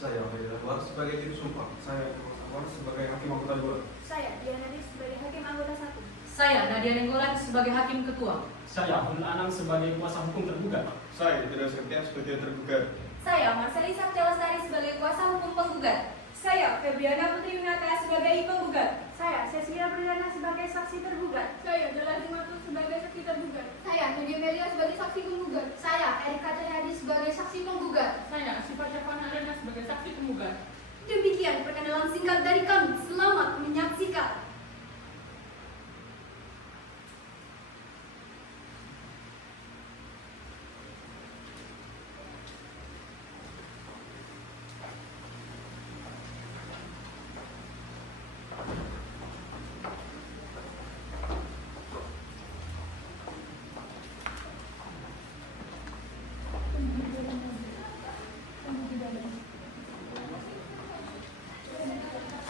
Saya Fadil Anwar sebagai juru sumpah. Saya Thomas Anwar sebagai hakim anggota 2. Saya Diana Nis sebagai hakim anggota 1. Saya Nadia Nenggolan sebagai hakim ketua. Saya Abdul Anam sebagai kuasa hukum tergugat. Saya Tidak Septian sebagai tergugat. Saya Marcelisa Celestari sebagai kuasa hukum penggugat. Saya Febriana Putri Winata sebagai penggugat. Saya Cecilia Berdana sebagai saksi tergugat. Saya Jalal Dimatu sebagai saksi tergugat. Saya Nadia Melia sebagai saksi penggugat. Saya Erika Triadi sebagai saksi penggugat. Saya Sifat Syafan Arena sebagai saksi penggugat. Demikian perkenalan singkat dari kami. Selamat menyaksikan.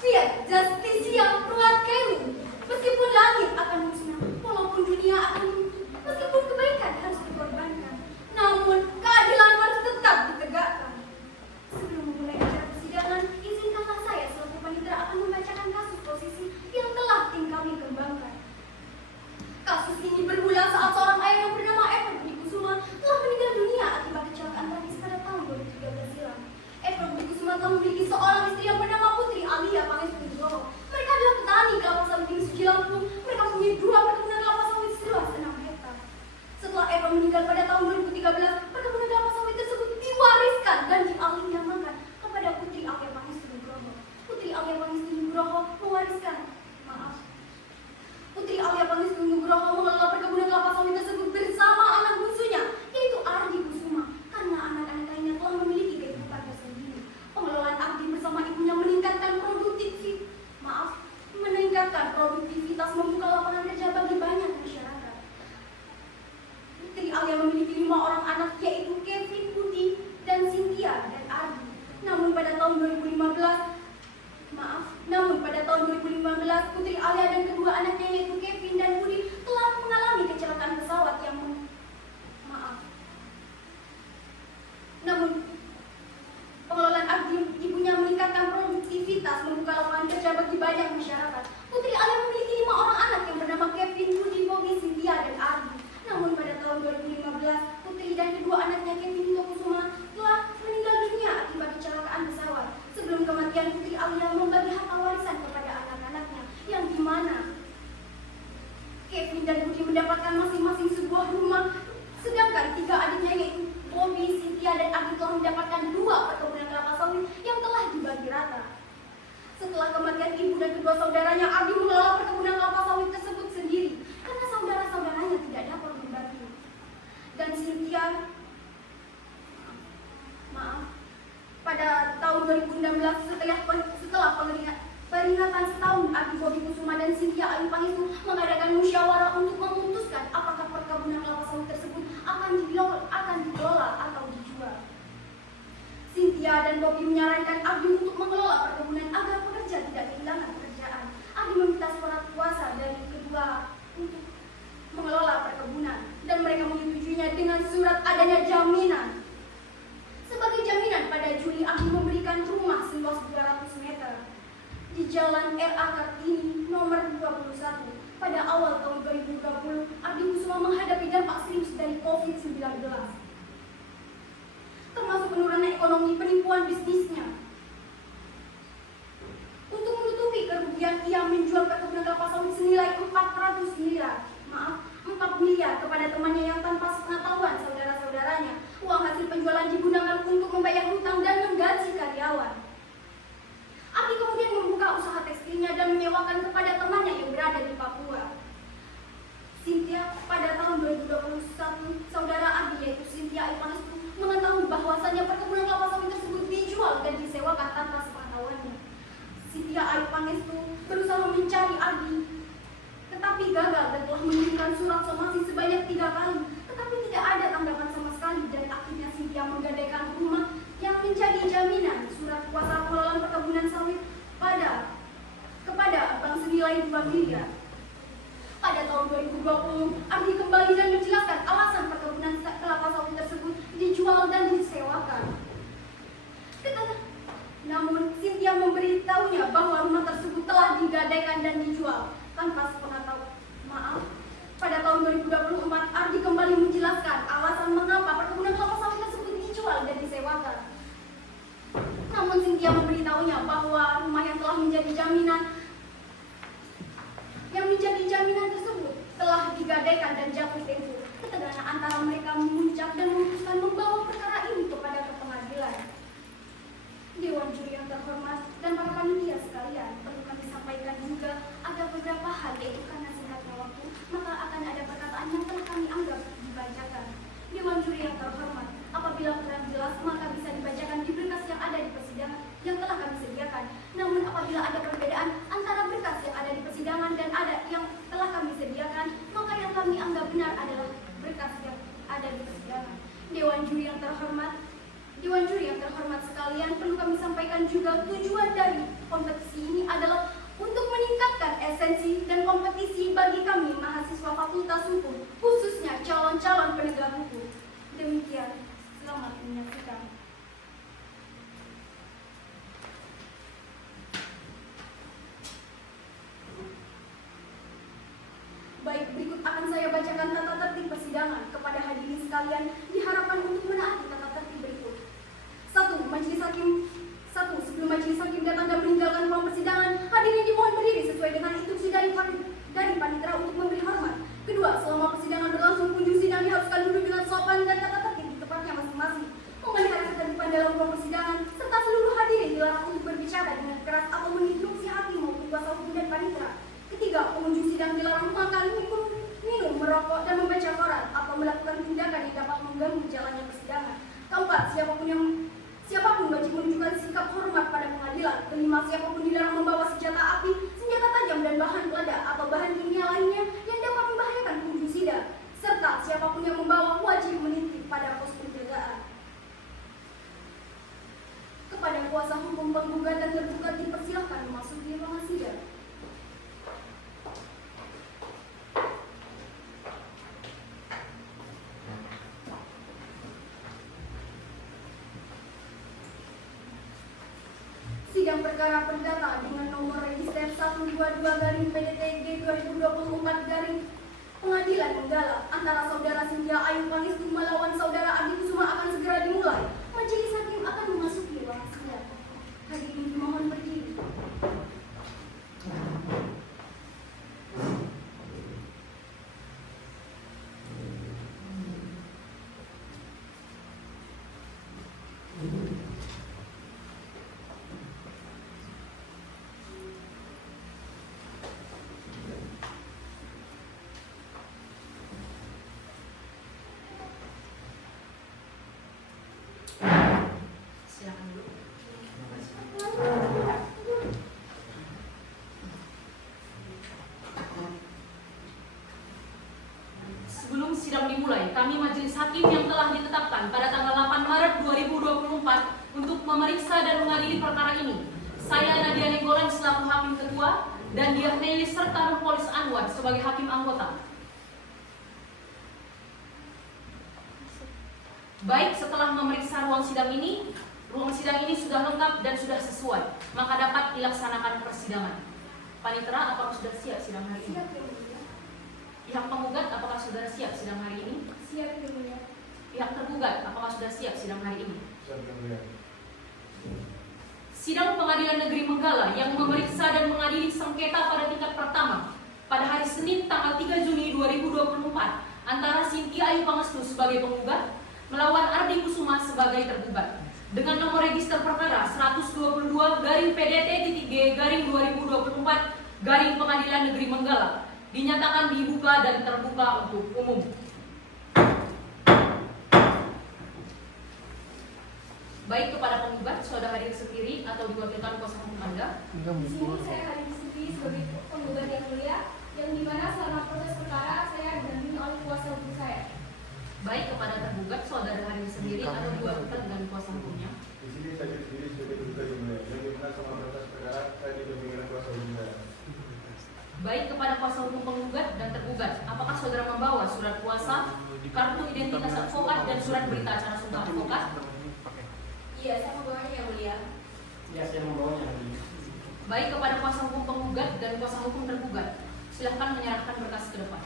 Fiat Justisia Ruat Kelu. Meskipun langit akan musnah, walaupun dunia akan runtuh, meskipun kebaikan harus dikorbankan, namun keadilan harus tetap ditegakkan. Sebelum memulai acara persidangan, izinkanlah saya selaku panitera akan membacakan kasus posisi yang telah tim kami kembangkan. Kasus ini bermula saat seorang ayah yang bernama Eva Budi Kusuma telah meninggal dunia akibat kecelakaan tragis pada tahun 2013 silam. Eva Budi Kusuma telah memiliki seorang istri yang bernama Putri Alia Pangestu Nugroho. Mereka adalah petani kelapa sawit di Suci Lampung. Mereka mempunyai 2 perkebunan kelapa sawit seluas 6 hektar. Setelah Eva meninggal pada tahun 2013, perkebunan kelapa sawit tersebut diwariskan dan dialihniamakan kepada Putri Alia Pangestu Nugroho. Putri Alia Pangestu Nugroho Putri Alia Pangestu Nugroho mengelola perkebunan kelapa sawit tersebut bersama anak bungsunya, yaitu Ardi Kusuma. Karena anak-anak lainnya telah memiliki kehidupan tersendiri, pengelolaan Ardi bersama ibunya meningkatkan produktivitas, membuka lapangan kerja bagi banyak masyarakat. Putri Alia memiliki 5 orang anak, yaitu Kevin, Budi, dan Cynthia dan Ardi. Namun pada tahun 2015, Putri Alia dan kedua anaknya yaitu Kevin dan Budi telah mengalami kecelakaan pesawat yang Namun pengelolaan Ardi ibunya meningkatkan produktivitas, membuka lapangan kerja bagi banyak masyarakat. Putri Alia memiliki 5 orang anak yang bernama Kevin, Budi, Bogi, Cynthia, dan Ardi. Namun pada tahun 2015, Putri dan kedua anaknya Kevin Kusuma telah meninggal dunia akibat kecelakaan pesawat. Sebelum kematian, Putri Alia membagi harta warisan kepada anak-anaknya, yang dimana Kevin dan Budi mendapatkan masing-masing sebuah rumah, sedangkan 3 adiknya yaitu Bobby, Cynthia, dan Ardi telah mendapatkan 2 perkebunan kelapa sawit yang telah dibagi rata. Setelah kematian ibu dan kedua saudaranya, Ardi mengelola perkebunan kelapa sawit tersebut sendiri karena saudara-saudaranya tidak dapat membantu. Dan Cynthia, pada tahun 2016 setelah peringatan setahun, Ardi Bobby Kusuma dan Cynthia Ayu Pangestu mengadakan musyawarah untuk memutuskan apakah perkebunan kelapa sawit tersebut akan dikelola atau dijual. Cynthia dan Bobby menyarankan Ardi untuk mengelola perkebunan agar pekerja tidak kehilangan pekerjaan. Ardi meminta surat kuasa dari kedua untuk mengelola perkebunan dan mereka menyetujuinya dengan surat adanya jaminan. Sebagai jaminan, pada Juli Ardi memberikan rumah seluas 200 meter di Jalan R.A. Kartini nomor 21. Pada awal tahun 2020, Ardi Kusuma menghadapi dampak serius dari COVID-19, termasuk penurunan ekonomi, penipuan bisnisnya. Untuk menutupi kerugian, ia menjual perkebunan kelapa sawit senilai 4 miliar kepada temannya yang tanpa sepengetahuan saudara-saudaranya. Uang hasil penjualan digunakan untuk membayar hutang dan menggaji karyawan. Ardi kemudian membuka usaha tekstilnya dan menyewakan kepada temannya yang berada di Papua. Cynthia, pada tahun 2021, saudara Ardi yaitu Cynthia Ayu Pangestu mengetahui bahwasannya perkebunan kelapa sawit tersebut dijual dan disewakan tanpa sepengetahuannya. Cynthia Ayu Pangestu berusaha mencari Ardi, tetapi gagal dan telah mengirimkan surat somasi sebanyak 3 kali, tetapi tidak ada tanggapan sama sekali. Dan akhirnya Cynthia menggadaikan rumah yang menjadi jaminan surat kuasa pengelolaan perkebunan sawit kepada bank senilai 2 miliar. Pada tahun 2020, Ardi kembali dan menjelaskan alasan perkebunan kelapa sawit tersebut dijual dan disewakan. digadaikan dan dijual tanpa sepengetahuan. Maaf, pada tahun 2024 Ardi kembali menjelaskan alasan mengapa perkebunan kelapa sawit tersebut dijual dan disewakan. Namun Cynthia memberitahunya bahwa rumah yang telah menjadi jaminan tersebut telah digadaikan dan jatuh tempo. Ketegangan antara mereka memuncak dan memutuskan membawa perkara ini kepada pengadilan. Dewan juri yang terhormat dan para panitia sekalian, perlu kami sampaikan juga ada beberapa hal, yaitu karena singkatnya waktu, maka akan ada perkataan yang telah kami anggap dibacakan. Dewan juri yang terhormat, apabila kurang jelas maka bisa dibacakan di berkas yang ada di persidangan yang telah kami sediakan. Namun apabila ada perbedaan antara berkas yang ada di persidangan dan ada yang telah kami sediakan, maka yang kami anggap benar adalah berkas yang ada di persidangan. Dewan juri yang terhormat sekalian, perlu kami sampaikan juga tujuan dari kompetisi ini adalah untuk meningkatkan esensi dan kompetisi bagi kami mahasiswa Fakultas Hukum, khususnya calon-calon penegak hukum. Demikian, selamat menyaksikan. Baik, berikut akan saya bacakan tata tertib persidangan kepada hadirin sekalian, diharapkan untuk menaati tata tertib berikut. 1. Sebelum majelis hakim datang dan meninggalkan ruang persidangan, hadirin dimohon berdiri sesuai dengan instruksi dari panitera untuk memberi hormat. 2. Selama persidangan berlangsung, pengunjung sidang diharuskan duduk dengan sopan dan tata tertib di tempatnya masing-masing, memelihara ketertiban dalam ruang persidangan, serta seluruh hadirin dilarang untuk berbicara dengan keras atau menginstruksi hakim maupun kuasa hukum dan panitera. 3. Pengunjung sidang dilarang makan, minum, merokok, dan membaca koran atau melakukan tindakan yang dapat mengganggu jalannya persidangan. 4. Siapapun wajib menunjukkan sikap hormat pada pengadilan. 5. Siapapun dilarang membawa senjata api, senjata tajam, dan bahan peledak atau bahan kimia lainnya yang dapat membahayakan pengunjung sidang. Serta siapapun yang membawa wajib menitip pada pos penjagaan. Kepada kuasa hukum penggugat dan tergugat dipersilahkan memasuki ruangan sidang. Sidang perkara perdata dengan nomor register 122-PDTG 2024 Pengadilan Menggala antara Saudara Cynthia Ayu Pangestu melawan Saudara Adi Kusuma akan segera dimulai. Majelis hakim akan memasuki ruang sidang. Hadirin dimohon berdiri. Silakan dulu. Sebelum sidang dimulai, kami majelis hakim yang telah ditetapkan pada tanggal 8 Maret 2024 untuk memeriksa dan mengadili perkara ini. Saya Nadia Nenggolan selaku hakim ketua dan Diah Nelis serta Nurpolis Anwar sebagai hakim anggota. Baik, setelah memeriksa ruang sidang ini sudah lengkap dan sudah sesuai, maka dapat dilaksanakan persidangan. Panitera, apakah sudah siap sidang hari ini? Siap, Yang Mulia. Pihak penggugat, apakah saudara siap sidang hari ini? Siap, Yang Mulia. Pihak tergugat, apakah sudah siap sidang hari ini? Siap, Yang Mulia. Sidang Pengadilan Negeri Menggala yang memeriksa dan mengadili sengketa pada tingkat pertama pada hari Senin tanggal 3 Juni 2024 antara Cynthia Ayu Pangestu sebagai penggugat melawan Ardi Kusuma sebagai tergugat dengan nomor register perkara 122-PDT-G-2024 Pengadilan Negeri Menggala dinyatakan dibuka dan terbuka untuk umum. Baik, kepada penggugat, saudara hadir sendiri atau diwakilkan kuasa hukum Anda? Di sini saya hadir sendiri sebagai penggugat yang mulia, yang dimana selama proses perkara saya didampingi oleh kuasa hukum saya. Baik, kepada tergugat, saudara hadir sendiri atau diwakilkan dengan kuasa hukumnya? Di sini saya sendiri sebagai penggugat yang mulia, yang dimana selama proses perkara saya didampingi oleh kuasa hukum saya. Baik, kepada kuasa hukum penggugat dan tergugat, apakah saudara membawa surat kuasa, kartu identitas advokat, dan surat berita acara sumpah advokat? Iya, saya membawanya yang mulia. Ya, saya membawanya hari ini. Baik kepada kuasa hukum penggugat dan kuasa hukum tergugat, silahkan menyerahkan berkas ke depan.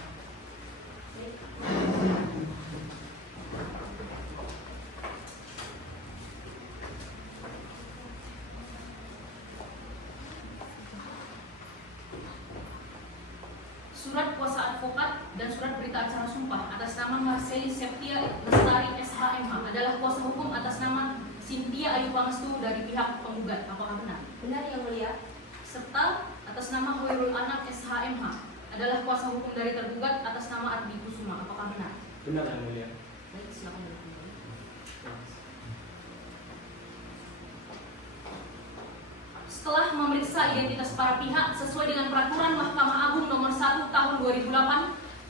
Surat kuasa advokat dan surat berita acara sumpah atas nama Marceli Septia Lestari SHMH adalah kuasa hukum atas nama Cynthia Ayu Pangestu dari pihak penggugat. Apakah benar? Benar Yang Mulia. Serta atas nama Hoirul Anak SHMH adalah kuasa hukum dari tergugat atas nama Ardi Kusuma. Apakah benar? Benar yang mulia. Baik, silakan berkumpul. Setelah memeriksa identitas para pihak sesuai dengan peraturan Mahkamah Agung nomor 1 tahun 2008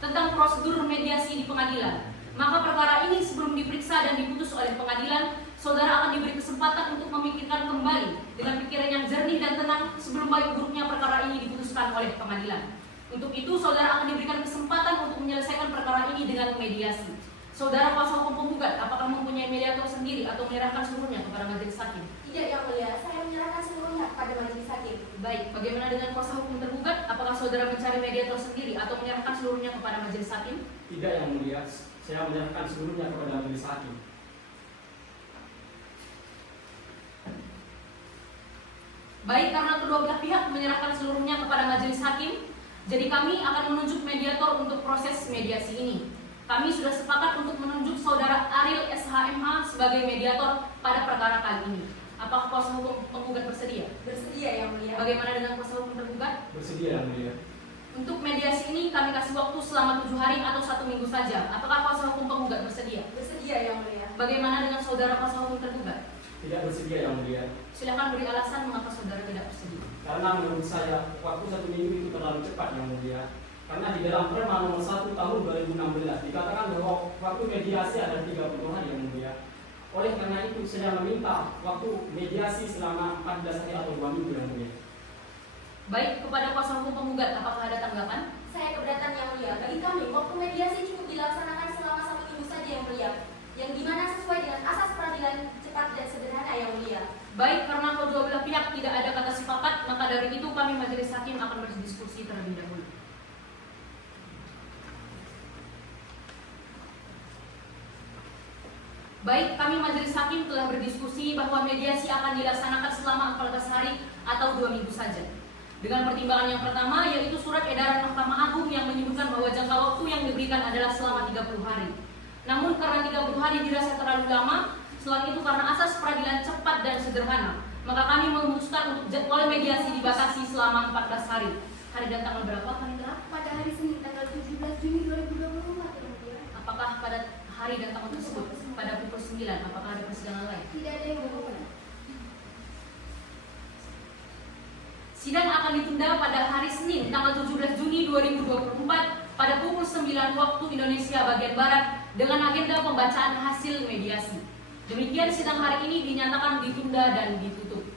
tentang prosedur mediasi di pengadilan, maka perkara ini sebelum diperiksa dan diputus oleh pengadilan, saudara akan diberi kesempatan untuk memikirkan kembali dengan pikiran yang jernih dan tenang sebelum baik buruknya perkara ini diputuskan oleh pengadilan. Untuk itu, saudara akan diberikan kesempatan untuk menyelesaikan perkara ini dengan mediasi. Saudara kuasa hukum penggugat, apakah mempunyai mediator sendiri atau menyerahkan seluruhnya kepada majelis hakim? Tidak Yang Mulia, saya menyerahkan seluruhnya kepada majelis hakim. Baik, bagaimana dengan kuasa hukum tergugat? Apakah saudara mencari mediator sendiri atau menyerahkan seluruhnya kepada majelis hakim? Tidak yang mulia, saya menyerahkan seluruhnya kepada majelis hakim. Baik, karena kedua belah pihak menyerahkan seluruhnya kepada majelis hakim, jadi kami akan menunjuk mediator untuk proses mediasi ini. Kami sudah sepakat untuk menunjuk saudara Ariel SHMH sebagai mediator pada perkara kali ini. Apakah kuasa hukum penggugat bersedia? Bersedia Yang Mulia. Bagaimana dengan kuasa hukum tergugat? Bersedia yang mulia. Untuk mediasi ini kami kasih waktu selama 7 hari atau 1 minggu saja. Apakah kuasa hukum penggugat bersedia? Bersedia Yang Mulia. Bagaimana dengan saudara kuasa hukum tergugat? Tidak bersedia yang mulia. Silakan beri alasan mengapa saudara tidak bersedia. Karena menurut saya waktu 1 minggu itu terlalu cepat yang mulia. Karena di dalam Perma nomor 1 tahun 2016 dikatakan bahwa waktu mediasi ada 30 hari yang mulia. Oleh karena itu saya meminta waktu mediasi selama 14 hari atau 2 minggu yang mulia. Baik, kepada kuasa hukum penggugat, apakah ada tanggapan? Saya keberatan Yang Mulia. Bagi kami, waktu mediasi cukup dilaksanakan selama 1 minggu saja Yang Mulia, yang dimana sesuai dengan asas peradilan cepat dan sederhana Yang Mulia. Baik, karena kedua belah pihak tidak ada kata sepakat, maka dari itu kami majelis hakim akan berdiskusi terlebih dahulu. Baik, kami majelis hakim telah berdiskusi bahwa mediasi akan dilaksanakan selama 14 hari atau 2 minggu saja. Dengan pertimbangan yang pertama, yaitu surat edaran Mahkamah Agung yang menyebutkan bahwa jangka waktu yang diberikan adalah selama 30 hari. Namun karena 30 hari dirasa terlalu lama, selain itu karena asas peradilan cepat dan sederhana, maka kami memutuskan untuk jadwal mediasi dibatasi selama 14 hari. Hari dan tanggal berapa kami telah? Pada hari Senin tanggal 17 Juni 2024 Yang Mulia. Apakah pada hari dan tanggal tersebut pada pukul 9? Apakah ada persidangan lain? Tidak ada Yang Mulia. Sidang akan ditunda pada hari Senin tanggal 17 Juni 2024 pada pukul 9 waktu Indonesia bagian Barat dengan agenda pembacaan hasil mediasi. Demikian sidang hari ini dinyatakan ditunda dan ditutup.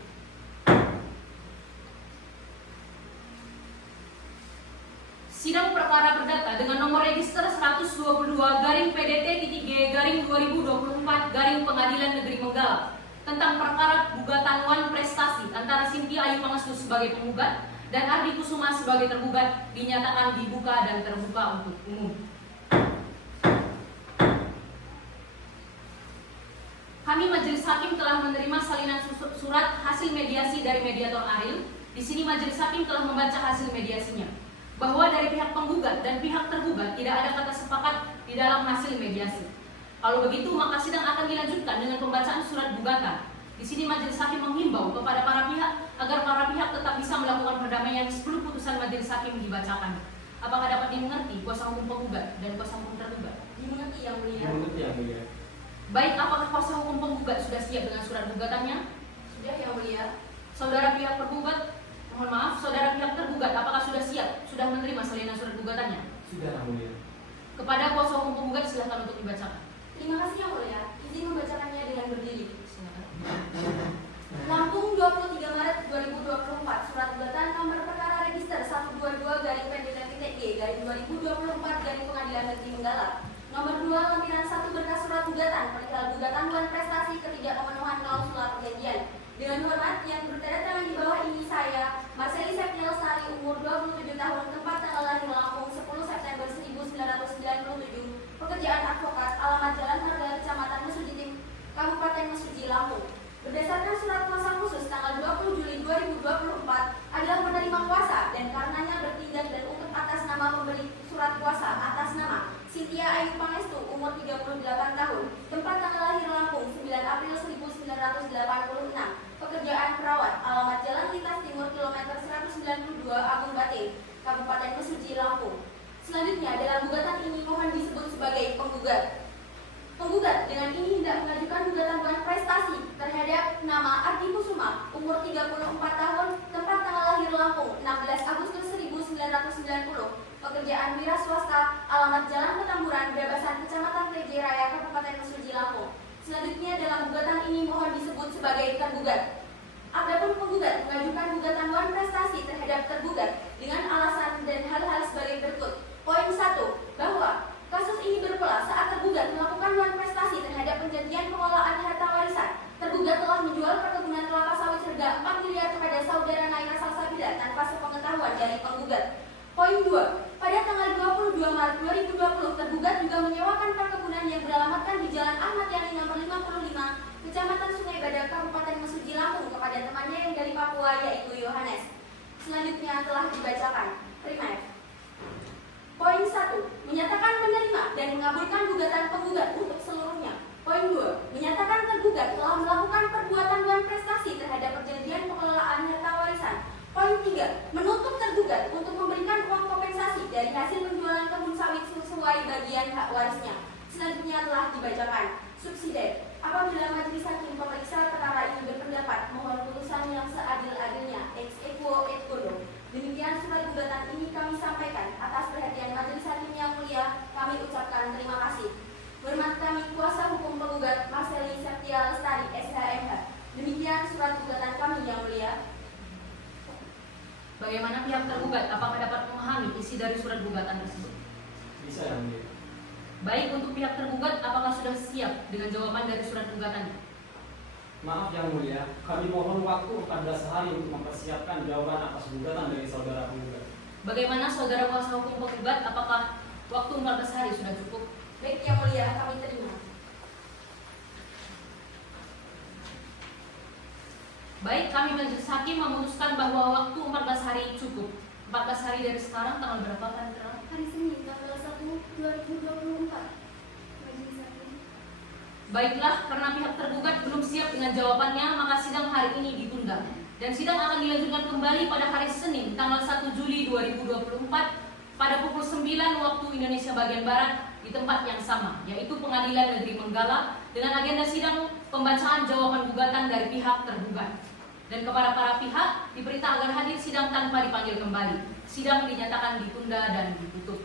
Sidang perkara perdata dengan nomor register 122-PDT-G-2024 Pengadilan Negeri Menggala tentang perkara gugatan wan prestasi antara Cynthia Ayu Pangestu sebagai penggugat dan Ardi Kusuma sebagai tergugat dinyatakan dibuka dan terbuka untuk umum. Kami majelis hakim telah menerima salinan surat hasil mediasi dari mediator Ariel. Di sini majelis hakim telah membaca hasil mediasinya, bahwa dari pihak penggugat dan pihak tergugat tidak ada kata sepakat di dalam hasil mediasi. Kalau begitu, maka sidang akan dilanjutkan dengan pembacaan surat gugatan. Di sini majelis hakim menghimbau kepada para pihak agar para pihak tetap bisa melakukan perdamaian sebelum putusan majelis hakim dibacakan. Apakah dapat dimengerti kuasa hukum penggugat dan kuasa hukum tergugat? Dimengerti Yang Mulia. Mengerti yang mulia. Baik, apakah kuasa hukum penggugat sudah siap dengan surat gugatannya? Sudah Yang Mulia. Saudara pihak tergugat, mohon maaf, saudara pihak tergugat, apakah sudah siap? Sudah menerima salinan surat gugatannya? Sudah yang mulia. Kepada kuasa hukum penggugat silakan untuk dibacakan. Terima kasih Yang Mulia. Izin membacakannya dengan berdiri. Silakan. Lampung 23 Maret 2024. Surat gugatan nomor perkara register 122-PDT-G-2024 Pengadilan Negeri Menggala. Nomor 2 lempiran 1 berkas surat gugatan perihal gugatan wan prestasi ketidakmemenuhan klausula perjanjian. Dengan hormat yang bertanda tangan di bawah ini saya gugatan ini mohon disebut sebagai tergugat. Adapun penggugat mengajukan gugatan non prestasi terhadap tergugat dengan alasan dan hal-hal sebagai berikut. Poin 1, bahwa kasus ini bermula saat tergugat melakukan non prestasi terhadap perjanjian pengelolaan harta warisan. Tergugat telah menjual perkebunan kelapa sawit harga 4 miliar kepada saudara Naira Salsabila tanpa sepengetahuan dari penggugat. Poin 2, pada tanggal 22 Maret 2020, tergugat juga menyewakan perkebunan yang beralamatkan di Jalan Ahmad Yani nomor 55, Kecamatan Sungai Badar, Kabupaten Mesuji, Lampung kepada temannya yang dari Papua, yaitu Yohanes. Selanjutnya telah dibacakan. Terima kasih. Poin 1, menyatakan menerima dan mengabulkan gugatan penggugat untuk seluruhnya. Poin 2, menyatakan tergugat telah melakukan perbuatan non prestasi terhadap perjanjian pengelolaan harta warisan. Poin 3, menuntut tergugat untuk memberikan uang kompensasi dari hasil penjualan kebun sawit sesuai bagian hak warisnya. Selanjutnya telah dibacakan. Subsidiar, apabila majelis hakim pemeriksa perkara ini berpendapat mohon putusan yang seadil-adilnya ex equo et bono. Demikian surat gugatan ini kami sampaikan. Atas perhatian majelis hakim yang mulia, kami ucapkan terima kasih. Hormat kami kuasa hukum penggugat Marceli Septia Lestari SHMH. Demikian surat gugatan kami yang mulia. Bagaimana pihak tergugat? Apakah dapat memahami isi dari surat gugatan tersebut? Bisa yang mulia. Baik, untuk pihak tergugat, apakah sudah siap dengan jawaban dari surat gugatannya? Maaf yang mulia, kami mohon waktu 14 hari untuk mempersiapkan jawaban atas gugatan dari saudara penggugat. Bagaimana saudara kuasa hukum penggugat? Apakah waktu 14 hari sudah cukup? Baik yang mulia, kami terima. Baik, kami majelis hakim memutuskan bahwa waktu 14 hari cukup. 14 hari dari sekarang, tanggal berapa kan? Hari Senin, tanggal 1 2024. Majelis hakim. Baiklah, karena pihak tergugat belum siap dengan jawabannya, maka sidang hari ini ditunda. Dan sidang akan dilanjutkan kembali pada hari Senin, tanggal 1 Juli 2024 pada pukul 9 waktu Indonesia bagian Barat di tempat yang sama, yaitu Pengadilan Negeri Menggala, dengan agenda sidang pembacaan jawaban gugatan dari pihak tergugat. Dan kepada para pihak diperintah agar hadir sidang tanpa dipanggil kembali. Sidang dinyatakan ditunda dan ditutup.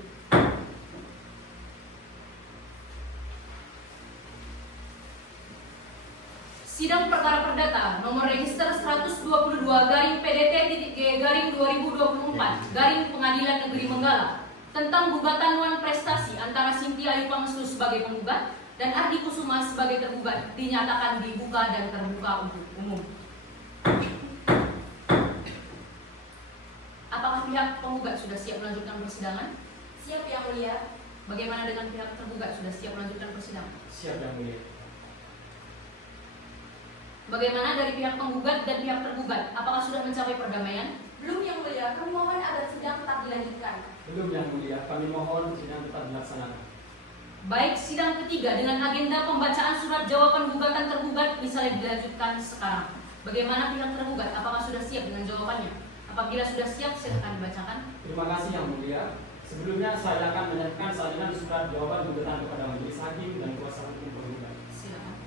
Sidang perkara perdata nomor register 122/PDT-G/2024 Pengadilan Negeri Menggala tentang gugatan non prestasi antara Cynthia Ayu Pangestu sebagai penggugat dan Ardi Kusuma sebagai tergugat dinyatakan dibuka dan terbuka untuk umum. Apakah pihak penggugat sudah siap melanjutkan persidangan? Siap yang mulia. Bagaimana dengan pihak tergugat, sudah siap melanjutkan persidangan? Siap yang mulia. Bagaimana dari pihak penggugat dan pihak tergugat? Apakah sudah mencapai perdamaian? Belum yang mulia, kami mohon agar sidang tetap dilanjutkan. Belum yang mulia, kami mohon sidang tetap dilaksanakan. Baik, sidang ketiga dengan agenda pembacaan surat jawaban gugatan tergugat bisa dilanjutkan sekarang. Bagaimana pihak tergugat? Apakah sudah siap dengan jawabannya? Apabila sudah siap, silakan dibacakan. Terima kasih yang mulia. Sebelumnya saya akan menyatakan salinan surat jawaban gugatan kepada majelis hakim dan kuasa hukum penggugat. Silakan.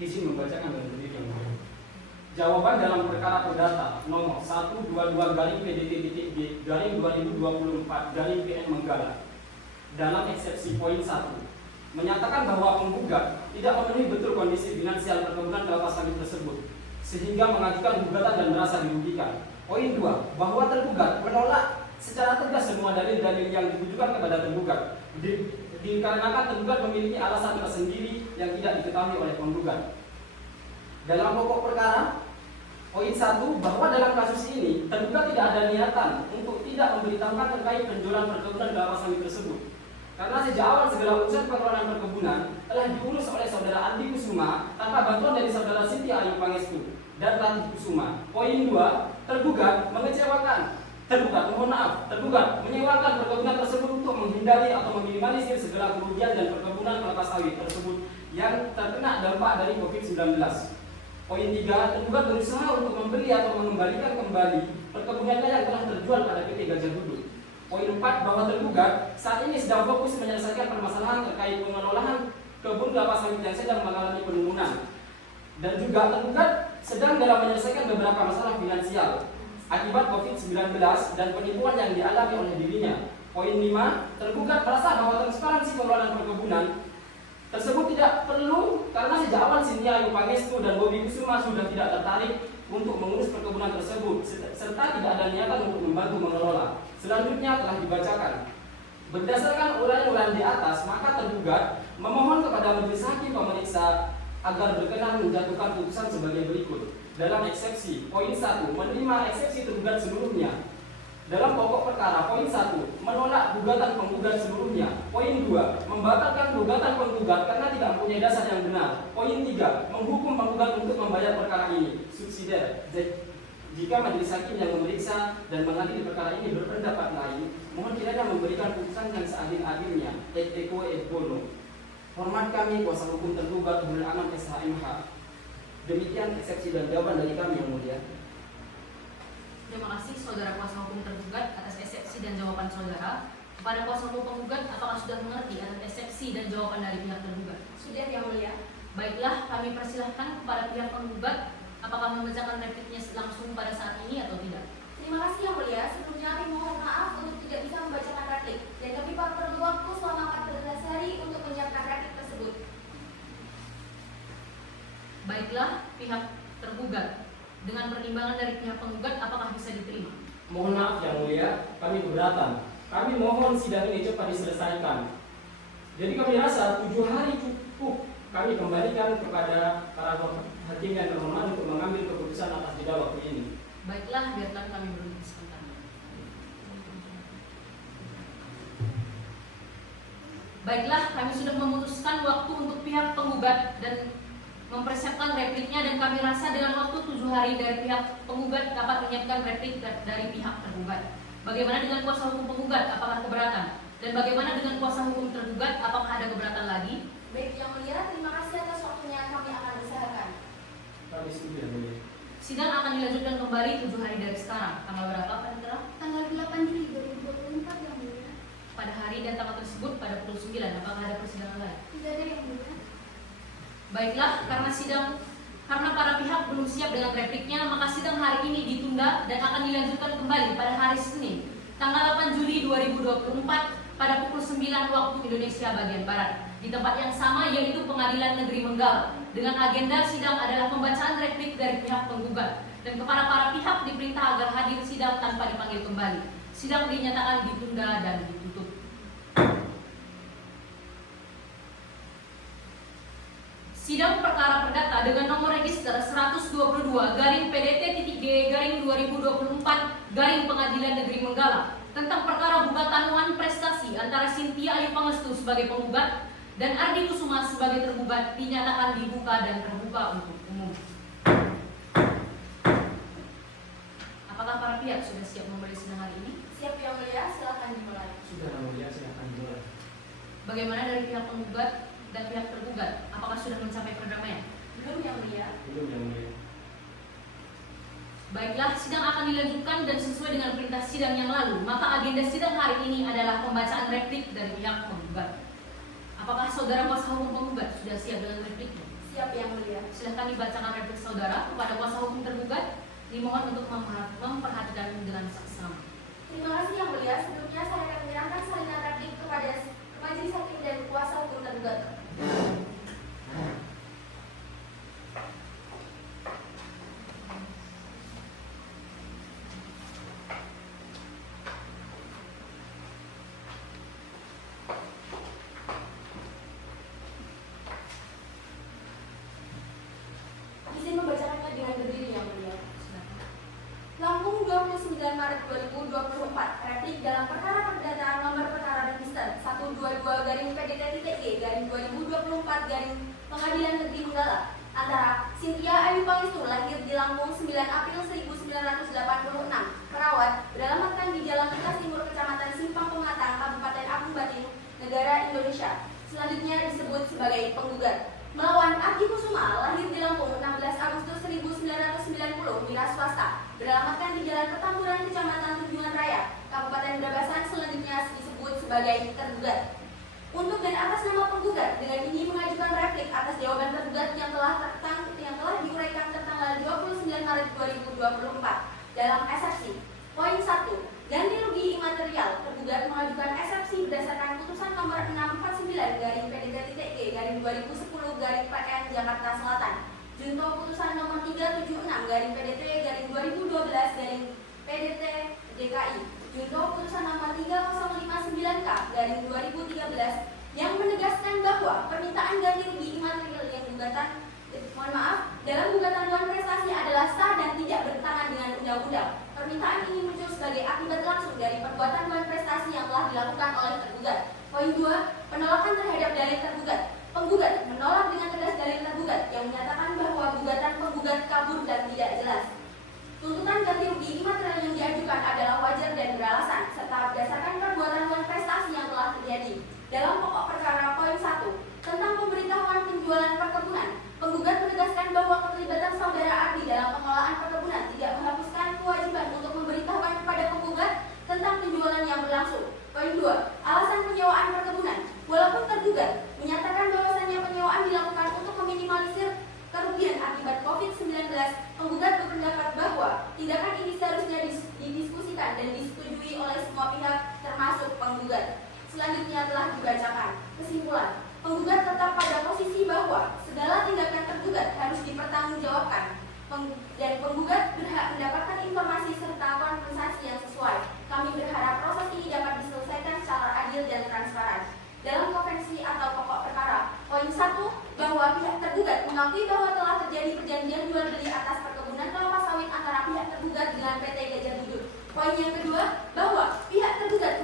Izin membacakan dan berdiri yang mulia. Jawaban dalam perkara perdata nomor 122/PDT-G/2024-PN Menggala dalam eksepsi poin 1 menyatakan bahwa penggugat tidak memenuhi betul kondisi finansial perkebunan kelapa sawit tersebut sehingga mengajukan gugatan dan merasa dirugikan. Poin 2, bahwa tergugat menolak secara tegas semua dalil-dalil yang ditujukan kepada tergugat dikarenakan tergugat memiliki alasan tersendiri yang tidak diketahui oleh penggugat. Dalam pokok perkara, poin 1, bahwa dalam kasus ini tergugat tidak ada niatan untuk tidak memberitahukan terkait penjualan perkebunan kelapa sawit tersebut. Karena sejak awal segala urusan pengelolaan perkebunan telah diurus oleh saudara Ardi Kusuma tanpa bantuan dari saudara Cynthia Ayu Pangestu dan Ratih Kusuma. Poin 2, tergugat mengecewakan. Tergugat menyewakan perkebunan tersebut untuk menghindari atau meminimalisir segala kerugian dan perkebunan kelapa sawit tersebut yang terkena dampak dari COVID-19. Poin 3, tergugat berusaha untuk membeli atau mengembalikan kembali perkebunannya yang telah terjual pada PT Gajah Duduk. Poin 4, bahwa tergugat saat ini sedang fokus menyelesaikan permasalahan terkait pengelolaan kebun kelapa sawit yang sedang mengalami penurunan. Dan juga tergugat sedang dalam menyelesaikan beberapa masalah finansial akibat COVID-19 dan penipuan yang dialami oleh dirinya. Poin 5, tergugat merasa bahwa transparansi pengelolaan perkebunan tersebut tidak perlu karena sejak awal Cynthia Ayu Pangestu dan Bobi Kusuma sudah tidak tertarik untuk mengurus perkebunan tersebut serta tidak ada niatan untuk membantu mengelola. Selanjutnya telah dibacakan. Berdasarkan uraian-uraian di atas, maka tergugat memohon kepada majelis hakim pemeriksa agar berkenan menjatuhkan putusan sebagai berikut. Dalam eksepsi, poin 1, menerima eksepsi tergugat seluruhnya. Dalam pokok perkara, poin 1, menolak gugatan penggugat seluruhnya. Poin 2, membatalkan gugatan penggugat karena tidak mempunyai dasar yang benar. Poin 3, menghukum penggugat untuk membayar perkara ini. Subsidiar. Jika majelis hakim yang memeriksa dan mengadili perkara ini berpendapat lain, mohon kiranya memberikan putusan yang seadil-adilnya. Et equo et bono. Hormat kami kuasa hukum tergugat Nurul Anam SHMH. Demikian eksepsi dan jawaban dari kami yang mulia. Terima kasih saudara kuasa hukum tergugat atas eksepsi dan jawaban saudara. Kepada kuasa hukum penggugat, apakah sudah mengerti atas eksepsi dan jawaban dari pihak tergugat? Sudah yang mulia. Baiklah, kami persilahkan kepada pihak penggugat apakah membacakan repliknya langsung pada saat ini atau tidak. Terima kasih yang mulia. Sebelumnya kami mohon maaf untuk tidak bisa membacakan replik dan kami perlu waktu selama 14 hari untuk menyiapkan replik tersebut. Baiklah, pihak tergugat dengan pertimbangan dari pihak penggugat apakah bisa diterima? Mohon maaf yang mulia, kami keberatan. Kami mohon sidang ini cepat diselesaikan. Jadi kami rasa 7 hari cukup. Kami kembalikan kepada para hakim yang terhormat untuk mengambil keputusan atas jeda waktu ini. Baiklah, biarkan kami berhenti sebentar. Baiklah, kami sudah memutuskan waktu untuk pihak penggugat dan mempersiapkan repliknya, dan kami rasa dengan waktu 7 hari dari pihak penggugat dapat menyiapkan replik dari pihak tergugat. Bagaimana dengan kuasa hukum penggugat? Apakah keberatan? Dan bagaimana dengan kuasa hukum tergugat? Apakah ada keberatan lagi? Baik yang mulia, terima kasih atas waktunya, kami akan usahakan. Kami setuju yang mulia. Sidang akan dilanjutkan kembali 7 hari dari sekarang. Tanggal berapa, Panitera? Tanggal 8 Juli 2024 yang mulia. Pada hari dan tanggal tersebut pada pukul 9. Apakah ada persidangan lain? Tidak ada yang mulia. Baiklah, karena para pihak belum siap dengan repliknya, maka sidang hari ini ditunda dan akan dilanjutkan kembali pada hari Senin, tanggal 8 Juli 2024 pada pukul 9 waktu Indonesia bagian Barat, di tempat yang sama yaitu Pengadilan Negeri Menggala. Dengan agenda sidang adalah pembacaan replik dari pihak penggugat, dan kepada para pihak diperintah agar hadir sidang tanpa dipanggil kembali. Sidang dinyatakan ditunda dan ditutup. Sidang perkara perdata dengan nomor register 122-PDT-G-2024 Pengadilan Negeri Menggala tentang perkara gugatan nuan prestasi antara Cynthia Ayu Pangestu sebagai penggugat dan Ardi Kusuma sebagai tergugat dinyatakan dibuka dan terbuka untuk umum. Apakah para pihak sudah siap memulai sidang hari ini? Siap yang mulia, silakan dimulai. Sudah yang mulia, silakan dimulai. Bagaimana dari pihak penggugat dan pihak tergugat? Apakah sudah mencapai perdamaian? Belum yang mulia. Belum yang mulia. Baiklah, sidang akan dilanjutkan dan sesuai dengan perintah sidang yang lalu, maka agenda sidang hari ini adalah pembacaan replik dari pihak penggugat. Apakah saudara kuasa hukum penggugat sudah siap dengan repliknya? Siap yang mulia. Silahkan dibacakan replik saudara kepada kuasa hukum tergugat. Dimohon untuk memperhatikan dengan saksama. Terima kasih yang mulia. Sebelumnya saya akan menyerahkan salinan replik kepada majelis hakim dan kuasa hukum tergugat. Izin membacakannya dengan berdiri yang mulia. Silakan. Lampung 29 Maret 2024. Replik dalam perkara perdata nomor perkara register 122-PDT-G-2024 Pengadilan Negeri Menggala antara Cynthia Ayu Pangestu lahir di Lampung 9 April 1986, perawat, beralamatkan di Jalan Lintas Timur Kecamatan Simpang Pematang, Kabupaten Apung Batin, Negara Indonesia. Selanjutnya disebut sebagai penggugat. Melawan Ardi Kusuma lahir di Lampung 16 Agustus 1990, wira swasta, beralamatkan di Jalan Petamburan Kecamatan Tunjungan Raya, Kabupaten Brabasan, sebagai tergugat. Untuk dan atas nama penggugat, dengan ini mengajukan replik atas jawaban tergugat yang telah diuraikan tertanggal 29 Maret 2024 dalam eksepsi. Poin 1. Ganti rugi imaterial. Tergugat mengajukan eksepsi berdasarkan putusan nomor 649/PDT-G/2010/PN Jakarta Selatan. Junto putusan nomor 376/PDT-2012/PDT DKI. Junto putusan nomor 3059K/2013 yang menegaskan bahwa permintaan ganti rugi imaterial yang dalam gugatan Dewan Prestasi adalah sah dan tidak bertentangan dengan undang-undang. Permintaan ini muncul sebagai akibat langsung dari perbuatan Dewan Prestasi yang telah dilakukan oleh tergugat. Poin 2. Penolakan terhadap dalil tergugat. Penggugat menolak dengan tegas dalil tergugat yang menyatakan bahwa gugatan penggugat kabur dan tidak jelas. Tuntutan ganti rugi imaterial yang diajukan adalah wajar dan beralasan, serta berdasarkan perbuatan Dewan Prestasi yang telah terjadi. Dalam pokok perkara poin 1 tentang pemberitahuan penjualan perkebunan, penggugat menegaskan bahwa keterlibatan saudara Ardi dalam pengelolaan perkebunan tidak menghapuskan kewajiban untuk memberitahukan kepada penggugat tentang penjualan yang berlangsung. Poin 2. Alasan penyewaan perkebunan. Walaupun tergugat menyatakan bahwasannya penyewaan dilakukan untuk meminimalisir kerugian akibat COVID-19, penggugat berpendapat bahwa tindakan ini seharusnya didiskusikan dan disetujui oleh semua pihak termasuk penggugat. Selanjutnya telah dibacakan. Kesimpulan. Penggugat tetap pada posisi bahwa segala tindakan tergugat harus dipertanggungjawabkan dan penggugat berhak mendapatkan informasi serta kompensasi yang sesuai. Kami berharap proses ini dapat diselesaikan secara adil dan transparan. Dalam konvensi atau pokok perkara, poin 1 bahwa pihak tergugat mengakui bahwa telah terjadi perjanjian jual beli atas perkebunan kelapa sawit antara pihak tergugat dengan PT Gajah Bujur. Poin yang kedua bahwa pihak tergugat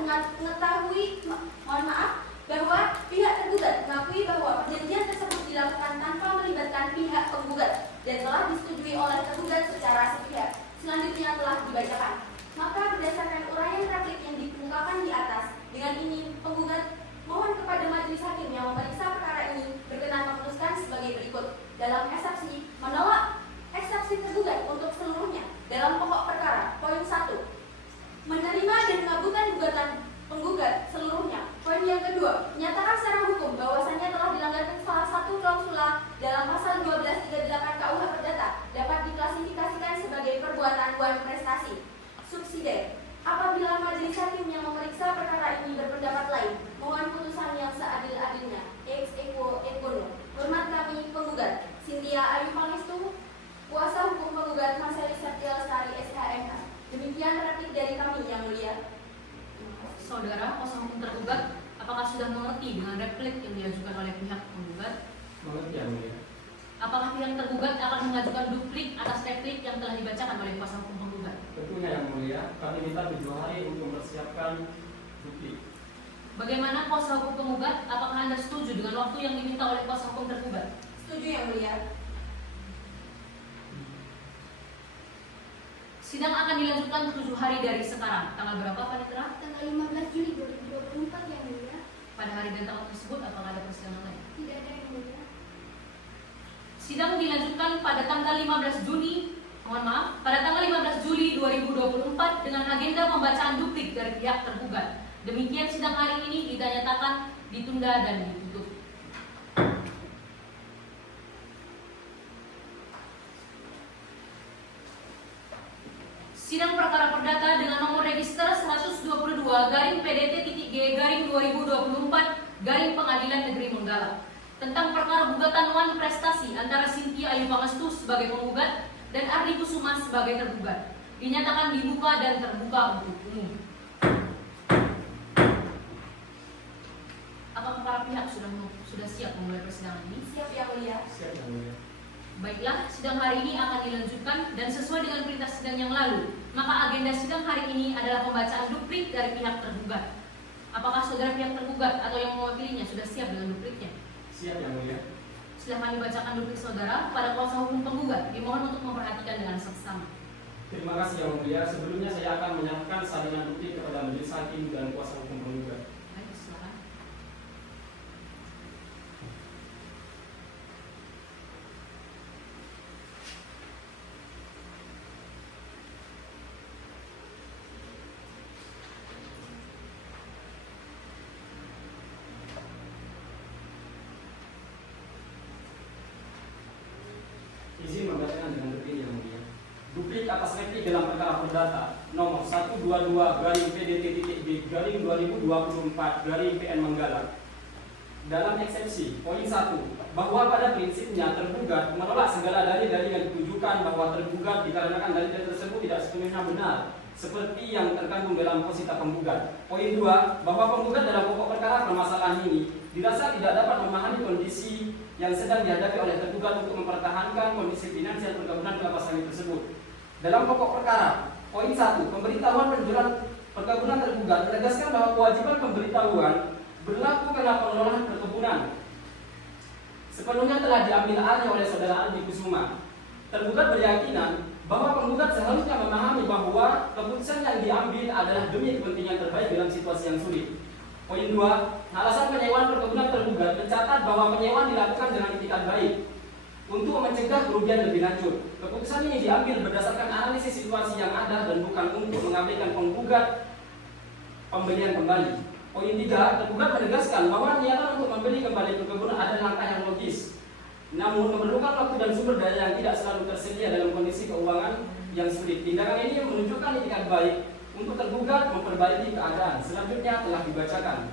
bahwa pihak tergugat mengakui bahwa perjanjian tersebut dilakukan tanpa melibatkan pihak penggugat dan telah disetujui oleh tergugat secara sepihak. Selanjutnya telah dibacakan. Maka berdasarkan uraian replik yang dikemukakan di atas, dengan ini penggugat mohon kepada majelis hakim yang memeriksa perkara ini berkenan memutuskan sebagai berikut. Dalam eksepsi, menolak eksepsi tergugat untuk seluruhnya. Dalam pokok perkara, poin 1, menerima dan mengabulkan gugatan penggugat seluruhnya. Poin yang kedua, menyatakan secara hukum bahwasannya telah dilanggar salah satu klausula dalam pasal 1238 KUH Perdata dapat diklasifikasikan sebagai perbuatan Dewan Prestasi. Subsidiar. Apabila majelis hakim yang memeriksa perkara ini berpendapat lain, mohon putusan yang seadil-adilnya. Ex equo et bono. Hormat kami penggugat Cynthia Ayu Pangestu, kuasa hukum penggugat Marselis Septiel Lestari SHMH. Demikian replik dari kami yang mulia. Saudara, kuasa hukum tergugat, apakah sudah mengerti dengan replik yang diajukan oleh pihak penggugat? Mengerti yang mulia. Apakah pihak tergugat akan mengajukan duplik atas replik yang telah dibacakan oleh kuasa hukum penggugat? Tentunya yang mulia, kami minta 7 hari untuk mempersiapkan duplik. Bagaimana kuasa hukum penggugat? Apakah Anda setuju dengan waktu yang diminta oleh kuasa hukum tergugat? Setuju yang mulia. Sidang akan dilanjutkan 7 hari dari sekarang. Tanggal berapa, Panitera? Tanggal 15 Juli 2024 yang mulia. Pada hari dan tanggal tersebut apakah ada persidangan lain? Tidak ada yang mulia. Sidang dilanjutkan pada tanggal 15 Juni, pada tanggal 15 Juli 2024 dengan agenda pembacaan duplik dari pihak tergugat. Demikian sidang hari ini dinyatakan ditunda dan ditutup. Sidang perkara perdata dengan nomor register 122/PDT-G/2024 Pengadilan Negeri Menggala tentang perkara gugatan Dewan Prestasi antara Cynthia Ayu Pangestu sebagai penggugat dan Ardi Kusuma sebagai tergugat dinyatakan dibuka dan terbuka untuk umum. Apakah para pihak sudah siap memulai persidangan ini? Siap yang mulia. Siap yang mulia. Baiklah, sidang hari ini akan dilanjutkan dan sesuai dengan perintah sidang yang lalu, maka agenda sidang hari ini adalah pembacaan duplik dari pihak tergugat. Apakah saudara pihak tergugat atau yang mewakilinya sudah siap dengan dupliknya? Siap yang mulia. Silahkan dibacakan duplik saudara pada kuasa hukum penggugat. Dimohon untuk memperhatikan dengan seksama. Terima kasih yang mulia. Sebelumnya saya akan menyatakan salinan duplik kepada majelis hakim dan kuasa hukum penggugat. Baik, silakan. Perdata nomor 122/PDT-B/2024 PN Manggala. Dalam eksepsi poin 1, bahwa pada prinsipnya tergugat menolak segala dalil yang ditujukan bahwa tergugat dikarenakan dalil tersebut tidak sepenuhnya benar seperti yang terkandung dalam posita penggugat. Poin 2, bahwa penggugat dalam pokok perkara permasalahan ini dirasa tidak dapat memahami kondisi yang sedang dihadapi oleh tergugat untuk mempertahankan kondisi finansial perkebunan kelapa sawit tersebut. Dalam pokok perkara, poin 1, pemberitahuan penjualan perkebunan tergugat menegaskan bahwa kewajiban pemberitahuan berlaku karena pengelolaan perkebunan sepenuhnya telah diambil alih oleh saudara Aldi Kusuma. Tergugat berkeyakinan bahwa penggugat seharusnya memahami bahwa keputusan yang diambil adalah demi kepentingan terbaik dalam situasi yang sulit. Poin 2, alasan penyewaan perkebunan tergugat mencatat bahwa penyewaan dilakukan dengan itikat baik untuk mencegah kerugian lebih lanjut. Keputusan ini diambil berdasarkan analisis situasi yang ada dan bukan untuk mengabaikan penggugat pembelian kembali. Poin 3, tergugat menegaskan bahwa niatan untuk membeli kembali perkebunan adalah langkah yang logis. Namun memerlukan waktu dan sumber daya yang tidak selalu tersedia dalam kondisi keuangan yang sulit. Tindakan ini menunjukkan itikat baik untuk tergugat memperbaiki keadaan. Selanjutnya telah dibacakan.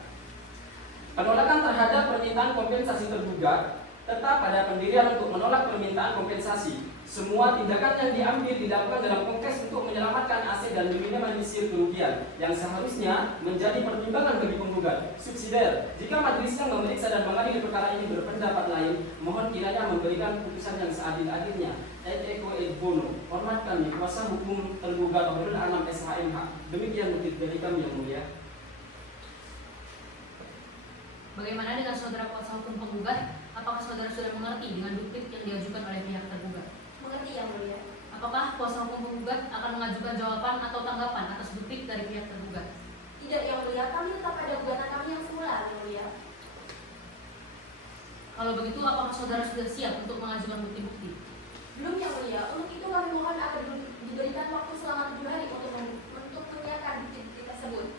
Penolakan terhadap permintaan kompensasi tergugat tetap pada pendirian untuk menolak permintaan kompensasi. Semua tindakan yang diambil dilakukan dalam konteks untuk menyelamatkan aset dan meminimalisir kerugian yang seharusnya menjadi pertimbangan bagi penggugat. Subsidiar, jika majelis yang memeriksa dan mengadili perkara ini berpendapat lain, mohon kiranya memberikan putusan yang seadil-adilnya. Et bono. Hormat kami, kuasa hukum tergugat Abdul Anam SHMH. Demikian bukti dari kami yang mulia. Bagaimana dengan saudara kuasa hukum penggugat? Apakah saudara sudah mengerti dengan bukti yang diajukan oleh pihak tergugat? Mengerti yang mulia. Apakah kuasa hukum penggugat akan mengajukan jawaban atau tanggapan atas bukti dari pihak tergugat? Tidak yang mulia, kami tetap pada gugatan kami yang semula yang mulia. Kalau begitu, apakah saudara sudah siap untuk mengajukan bukti-bukti? Belum yang mulia, untuk itu kami mohon agar diberikan waktu selama 7 hari untuk menyiapkan bukti-bukti tersebut.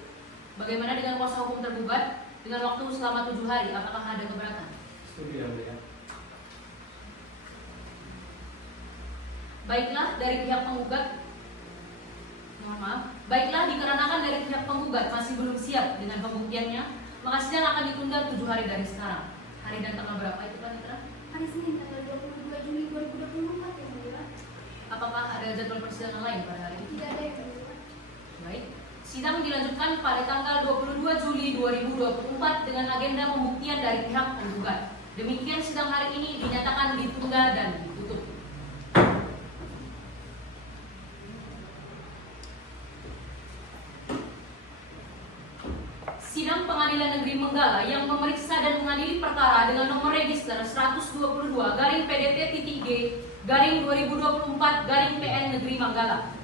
Bagaimana dengan kuasa hukum tergugat? Dengan waktu selama 7 hari, apakah ada keberatan? Setuju yang mulia. Baiklah, dari pihak penggugat, mohon maaf, baiklah dikarenakan dari pihak penggugat masih belum siap dengan pembuktiannya, maka sidang akan ditunda 7 hari dari sekarang. Hari dan tanggal berapa itu, Pak Mitra? Hari Senin tanggal 22 Juli 2024 yang mulia. Apakah ada jadwal persidangan lain pada hari ini? Tidak ada yang mulia. Baik. Sidang dilanjutkan pada tanggal 22 Juli 2024 dengan agenda pembuktian dari pihak penggugat. Demikian sidang hari ini dinyatakan ditunda dan ditutup. Sidang Pengadilan Negeri Manggala yang memeriksa dan mengadili perkara dengan nomor register 122-PDT-G/2024-PN Negeri Manggala.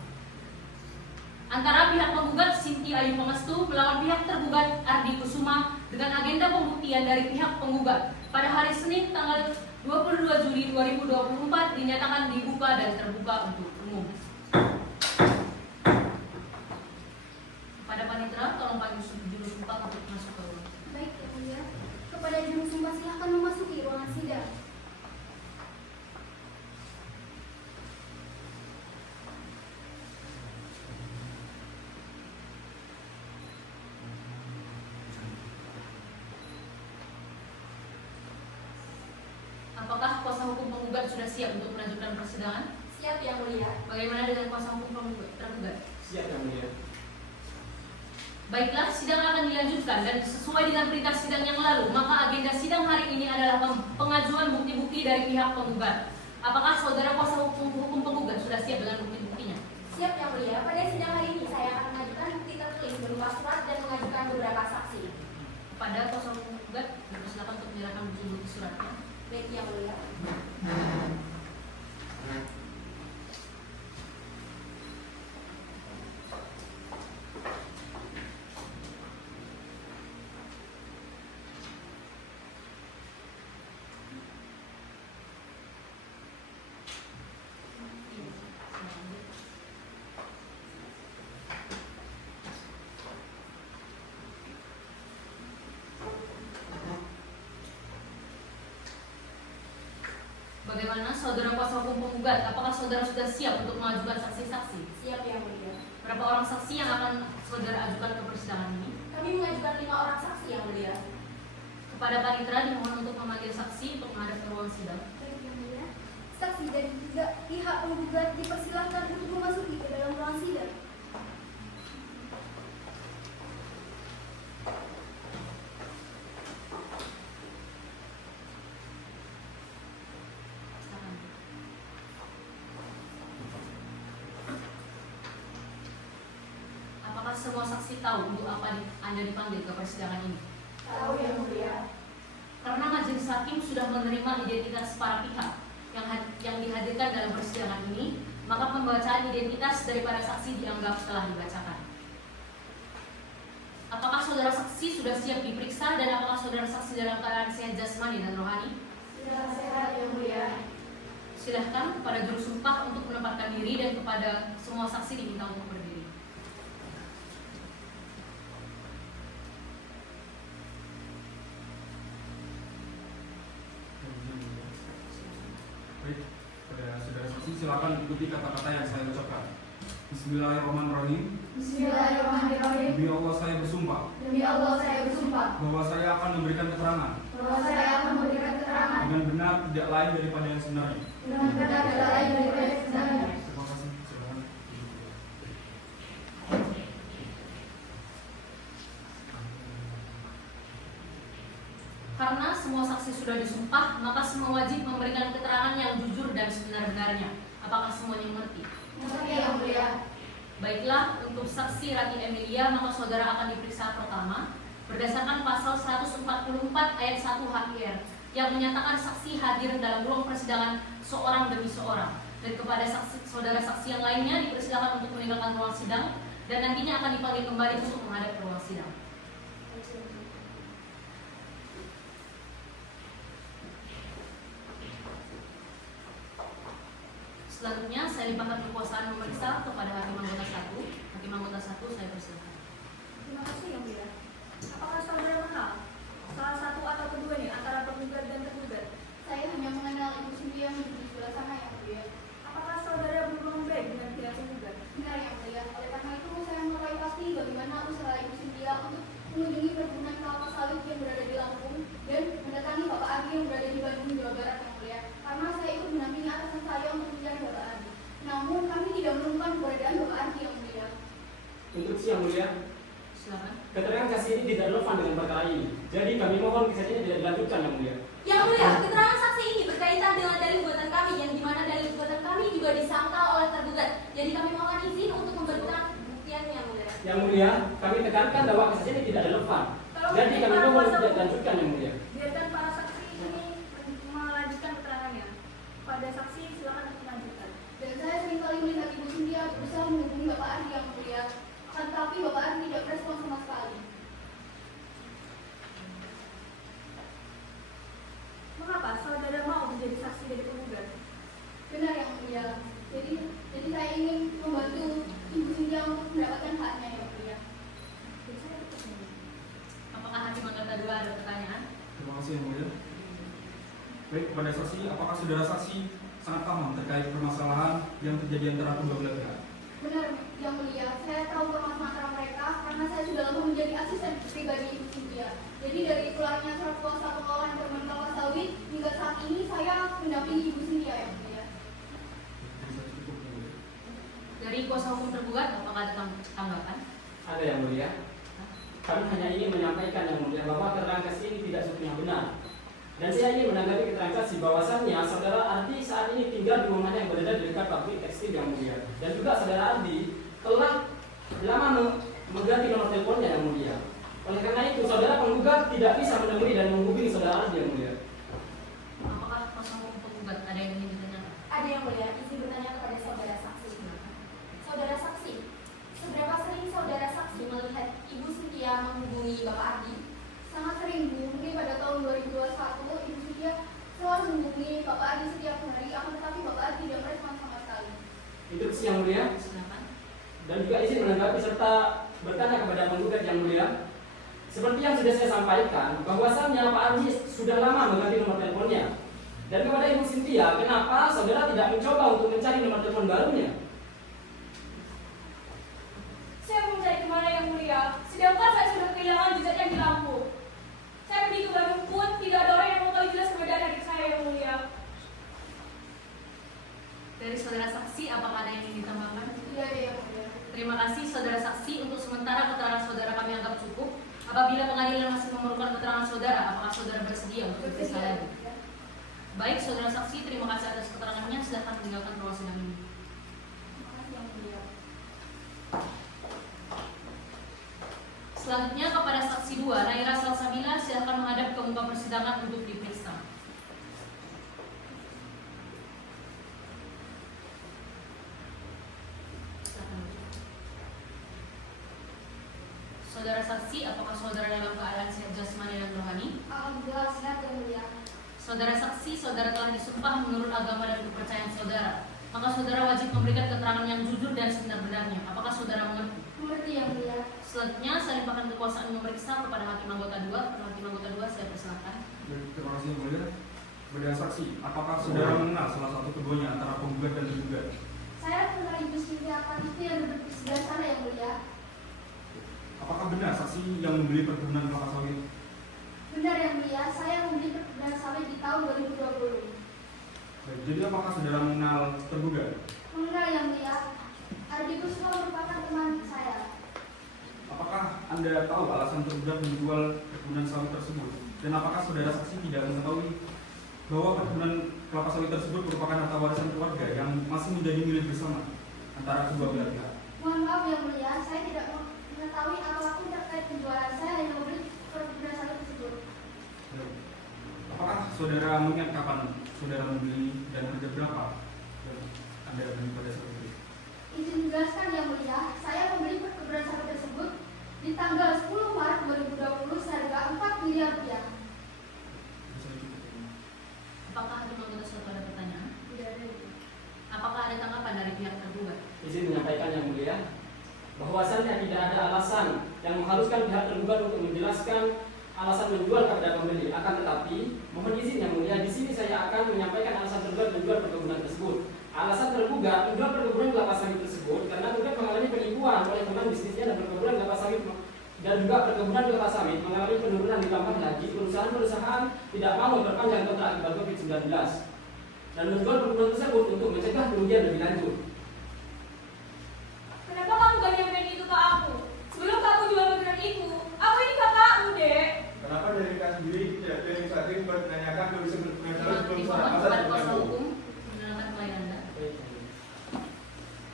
Antara pihak penggugat Sinti Ayu Pangestu melawan pihak tergugat Ardi Kusuma dengan agenda pembuktian dari pihak penggugat pada hari Senin tanggal 22 Juli 2024 dinyatakan dibuka dan terbuka untuk umum. Pada panitera, tolong Pak Yusuf juru sumpah untuk masuk ke ruang. Baik yang mulia. Kepada juru sumpah silahkan memasuki ruangan sidang. Apakah kuasa hukum penggugat sudah siap untuk melanjutkan persidangan? Siap yang mulia. Bagaimana dengan kuasa hukum tergugat? Siap yang mulia. Baiklah, sidang akan dilanjutkan dan sesuai dengan perintah sidang yang lalu, maka agenda sidang hari ini adalah pengajuan bukti-bukti dari pihak penggugat. Apakah saudara kuasa hukum penggugat sudah siap dengan bukti-buktinya? Siap yang mulia. Pada sidang hari ini saya akan mengajukan bukti tertulis berupa surat dan mengajukan beberapa saksi. Pada kuasa hukum penggugat, dipersilakan untuk menyerahkan bukti-bukti suratnya. Baik yang mulia. Bagaimana saudara kuasa hukum penggugat? Apakah saudara sudah siap untuk mengajukan saksi-saksi? Siap yang mulia. Berapa orang saksi yang akan saudara ajukan ke persidangan ini? Kami mengajukan 5 orang saksi yang mulia. Kepada panitera dimohon untuk memanggil saksi untuk menghadap ke ruang sidang. Baik, yang mulia. Saksi dan juga pihak penggugat dipersilahkan untuk memasuki ke dalam ruang sidang. Silakan. Apakah semua saksi tahu untuk apa Anda dipanggil ke persidangan ini? Tahu yang mulia. Karena majelis hakim sudah menerima identitas para pihak yang dihadirkan dalam persidangan ini, maka pembacaan identitas daripada saksi dianggap telah dibacakan. Apakah saudara saksi sudah siap diperiksa dan apakah saudara saksi dalam keadaan sehat jasmani dan rohani? Sudah sehat yang mulia. Silahkan kepada juru sumpah untuk menempatkan diri dan kepada semua saksi diminta untuk berdiri. Baik, pada saudara saksi silakan ikuti kata-kata yang saya ucapkan. Bismillahirrahmanirrahim. Bismillahirrahmanirrahim. Demi Allah saya bersumpah Demi Allah saya bersumpah bahwa saya akan memberikan keterangan bahwa saya akan memberikan keterangan dengan benar tidak lain daripada yang sebenarnya. dengan benar dan lain daripada yang sebenarnya. Terima kasih. Silakan. Karena semua saksi sudah disumpah, maka semua wajib memberikan keterangan yang jujur dan sebenar-benarnya. Apakah semuanya mengerti? Mengerti yang mulia. Baiklah, untuk saksi Rati Emilia, maka saudara akan diperiksa pertama berdasarkan pasal 144 ayat 1 HIR yang menyatakan saksi hadir dalam ruang persidangan seorang demi seorang. Dan kepada saudara saksi yang lainnya dipersilakan untuk meninggalkan ruang sidang dan nantinya akan dipanggil kembali untuk menghadap ke ruang sidang. Selanjutnya saya limpahkan kekuasaan memeriksa kepada hakim anggota 1. Hakim anggota 1 saya persilakan. Terima kasih yang mulia. Apakah saudara mengenal salah satu atau keduanya antara penggugat dan tergugat? Saya hanya mengenal Ibu Cynthia yang duduk di sebelah sana yang mulia. Apakah saudara berhubungan baik dengan pihak penggugat? Benar yang mulia. Oleh karena itu saya mengetahui pasti bagaimana usaha Ibu Cynthia untuk mengunjungi perkebunan kelapa sawit yang berada di Lampung dan mendatangi Bapak Adi yang berada di Bandung, Jawa Barat yang mulia. Karena saya ikut mendampingi atasan saya untuk mencari Bapak Adi. Namun kami tidak menemukan keberadaan Bapak Adi yang mulia. Untuk yang mulia, Silakan. keterangan saksi ini tidak relevan dengan perkara ini. Jadi kami mohon kisah ini tidak dilanjutkan yang mulia. Yang mulia, keterangan saksi ini berkaitan dengan dalil gugatan kami yang dimana dalil gugatan kami juga disangkal oleh tergugat. Jadi kami mohon izin untuk memberikan buktiannya yang mulia. Yang mulia, kami tekankan bahwa kisah ini tidak relevan. Jadi kami mohon tidak dilanjutkan yang mulia. Biarkan para saksi ini melanjutkan keterangannya. Pada saksi silakan untuk melanjutkan. Dan saya seringkali melihat Ibu Cynthia berusaha menghubungi Bapak Adi yang mulia. Akan tetapi Bapak Adi tidak berespon sama sekali. Mengapa saudara mau menjadi saksi dari penggugat? Benar yang mulia. Jadi saya ingin membantu Ibu Cynthia untuk mendapatkan haknya yang mulia. Apakah hakim anggota 2 ada pertanyaan? Terima kasih yang mulia. Baik, kepada saksi, apakah saudara saksi sangat paham terkait permasalahan yang terjadi antara kedua belah pihak? Benar yang mulia. Saya tahu permasalahan antara mereka karena saya sudah lama menjadi asisten pribadi Ibu Cynthia. Jadi dari keluarnya surat kuasa pengelolaan perkebunan kelapa sawit hingga saat ini saya mendampingi Ibu Cynthia yang mulia. Bisa cukup yang mulia. Dari kuasa hukum tergugat, apakah ada tanggapan? Ada yang mulia. Kami hanya ingin menyampaikan yang mulia bahwa keterangan saksi ini tidak sepenuhnya benar. Dan saya ingin menanggapi keterangan saksi bahwasannya saudara Ardi saat ini tinggal di rumahnya yang berada di dekat pabrik tekstil yang mulia. Dan juga saudara Ardi telah lama mengganti nomor teleponnya yang mulia. Oleh karena itu saudara penggugat tidak bisa menemui dan menghubungi saudara Ardi yang mulia. Apakah kuasa hukum penggugat ada yang ingin ditanyakan? Ada yang mulia, izin bertanya kepada saudara saksi. Saudara saksi, seberapa sering saudara saksi melihat Ibu Cynthia menghubungi Bapak Ardi? Sangat sering Bu, mungkin pada tahun 2021 Ibu Cynthia selalu menghubungi Bapak Adi setiap hari, akan tetapi Bapak Adi tidak merespon sama sekali. Instruksi yang mulia. Silakan. Dan juga izin menanggapi serta bertanya kepada penggugat yang mulia. Seperti yang sudah saya sampaikan, bahwasannya Pak Ardi sudah lama mengganti nomor teleponnya. Dan kepada Ibu Cynthia, kenapa saudara tidak mencoba untuk mencari nomor telepon barunya? mencari kemana yang mulia, sedangkan saya sudah kehilangan jejaknya di Lampung. Saya pergi ke Bandung pun tidak ada orang yang mau tahu jelas keberadaan adik saya yang mulia. Dari saudara saksi, apakah ada yang ingin ditambahkan? Tidak ada yang mulia. Terima kasih saudara saksi. Untuk sementara keterangan saudara kami anggap cukup. Apabila pengadilan masih memerlukan keterangan saudara, apakah saudara bersedia untuk diperiksa lagi? Baik saudara saksi, terima kasih atas keterangannya. Silakan meninggalkan ruang sidang ini. Terima kasih yang mulia. Selanjutnya kepada saksi 2, Naira Salsabila, silakan menghadap ke muka persidangan untuk diperiksa. Silakan. Saudara saksi, apakah saudara dalam keadaan sehat jasmani dan rohani? Alhamdulillah sehat yang mulia. Saudara saksi, saudara telah disumpah menurut agama dan kepercayaan saudara. Maka saudara wajib memberikan keterangan yang jujur dan sebenar-benarnya. Apakah saudara mengerti? Mengerti yang mulia. Selanjutnya saya limpahkan kekuasaan memeriksa kepada hakim anggota 2. Kepada hakim anggota 2 saya persilakan. Terima kasih yang mulia. Kepada saksi, apakah saudara mengenal salah satu keduanya antara penggugat dan tergugat? Saya kenal Ibu Cynthia Panitia yang duduk di sebelah sana yang mulia. Apakah benar saksi yang membeli perkebunan kelapa sawit? Benar yang mulia, saya membeli perkebunan sawit di tahun 2020. Baik, jadi apakah saudara mengenal tergugat? Mengenal yang mulia, Ardi Kusuma merupakan teman saya. Apakah Anda tahu alasan tergugat menjual perkebunan sawit tersebut? Dan apakah saudara saksi tidak mengetahui bahwa perkebunan kelapa sawit tersebut merupakan harta warisan keluarga yang masih menjadi milik bersama antara kedua belah pihak? Mohon maaf yang mulia, saya tidak mengetahui apapun terkait penjualan. Saya hanya membeli perkebunan sawit tersebut. Baik. Apakah saudara mengingat kapan saudara membeli dan harga berapa yang Anda beli pada saat itu? Izin menjelaskan yang mulia, saya membeli perkebunan sawit tersebut di tanggal 10 Maret 2020 seharga 4 miliar rupiah. Apakah hakim anggota suatu ada pertanyaan? Tidak ada. Apakah ada tanggapan dari pihak tergugat? Izin menyampaikan yang mulia, bahwasannya tidak ada alasan yang mengharuskan pihak tergugat untuk menjelaskan alasan menjual kepada pembeli. Akan tetapi, mohon izin yang mulia, di sini saya akan menyampaikan alasan tergugat menjual perkebunan tersebut. Alasan tergugat menjual perkebunan kelapa sawit tersebut karena tergugat mengalami penipuan oleh teman bisnisnya dan perkebunan kelapa sawit dan juga perkebunan kelapa sawit mengalami penurunan, ditambah lagi perusahaan-perusahaan tidak mau memperpanjang kontrak akibat COVID-19 dan menjual perkebunan tersebut untuk mencegah kerugian lebih lanjut. Kenapa kamu gak nyampein itu ke aku? Sebelum kamu jual perkebunan itu, aku ini kakakmu, Dek. Kenapa dari kita sendiri tidak ada inisiatif menanyakan kondisi perkebunan sawit sebelum Dimohon salah kepada pasar kuasa berlaku? hukum menentukan klien Anda.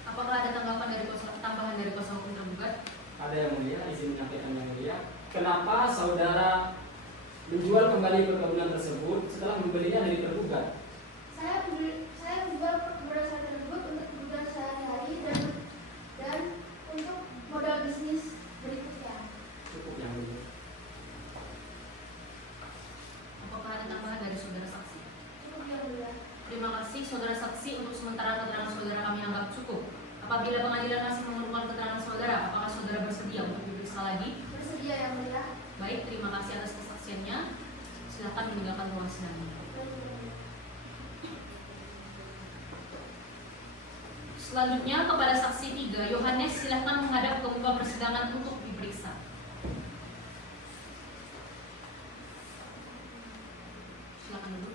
Apakah ada tanggapan dari tambahan dari kuasa hukum tergugat? Ada yang mulia, izin menyampaikan yang mulia. Kenapa saudara menjual kembali perkebunan tersebut setelah membelinya dari tergugat? Saya menjual perkebunan sawit tersebut untuk kebutuhan sehari-hari dan untuk modal bisnis berikutnya. Cukup yang mulia. Apakah ada tambahan dari saudara saksi? Cukup yang mulia. Terima kasih saudara saksi. Untuk sementara keterangan saudara kami anggap cukup. Apabila pengadilan masih memerlukan keterangan saudara, apakah saudara bersedia untuk diperiksa lagi? Bersedia yang mulia. Baik, terima kasih atas kesaksiannya. Silakan meninggalkan ruang sidang ini. Selanjutnya kepada saksi 3, Yohanes, silakan menghadap ke muka persidangan untuk diperiksa. Silakan duduk.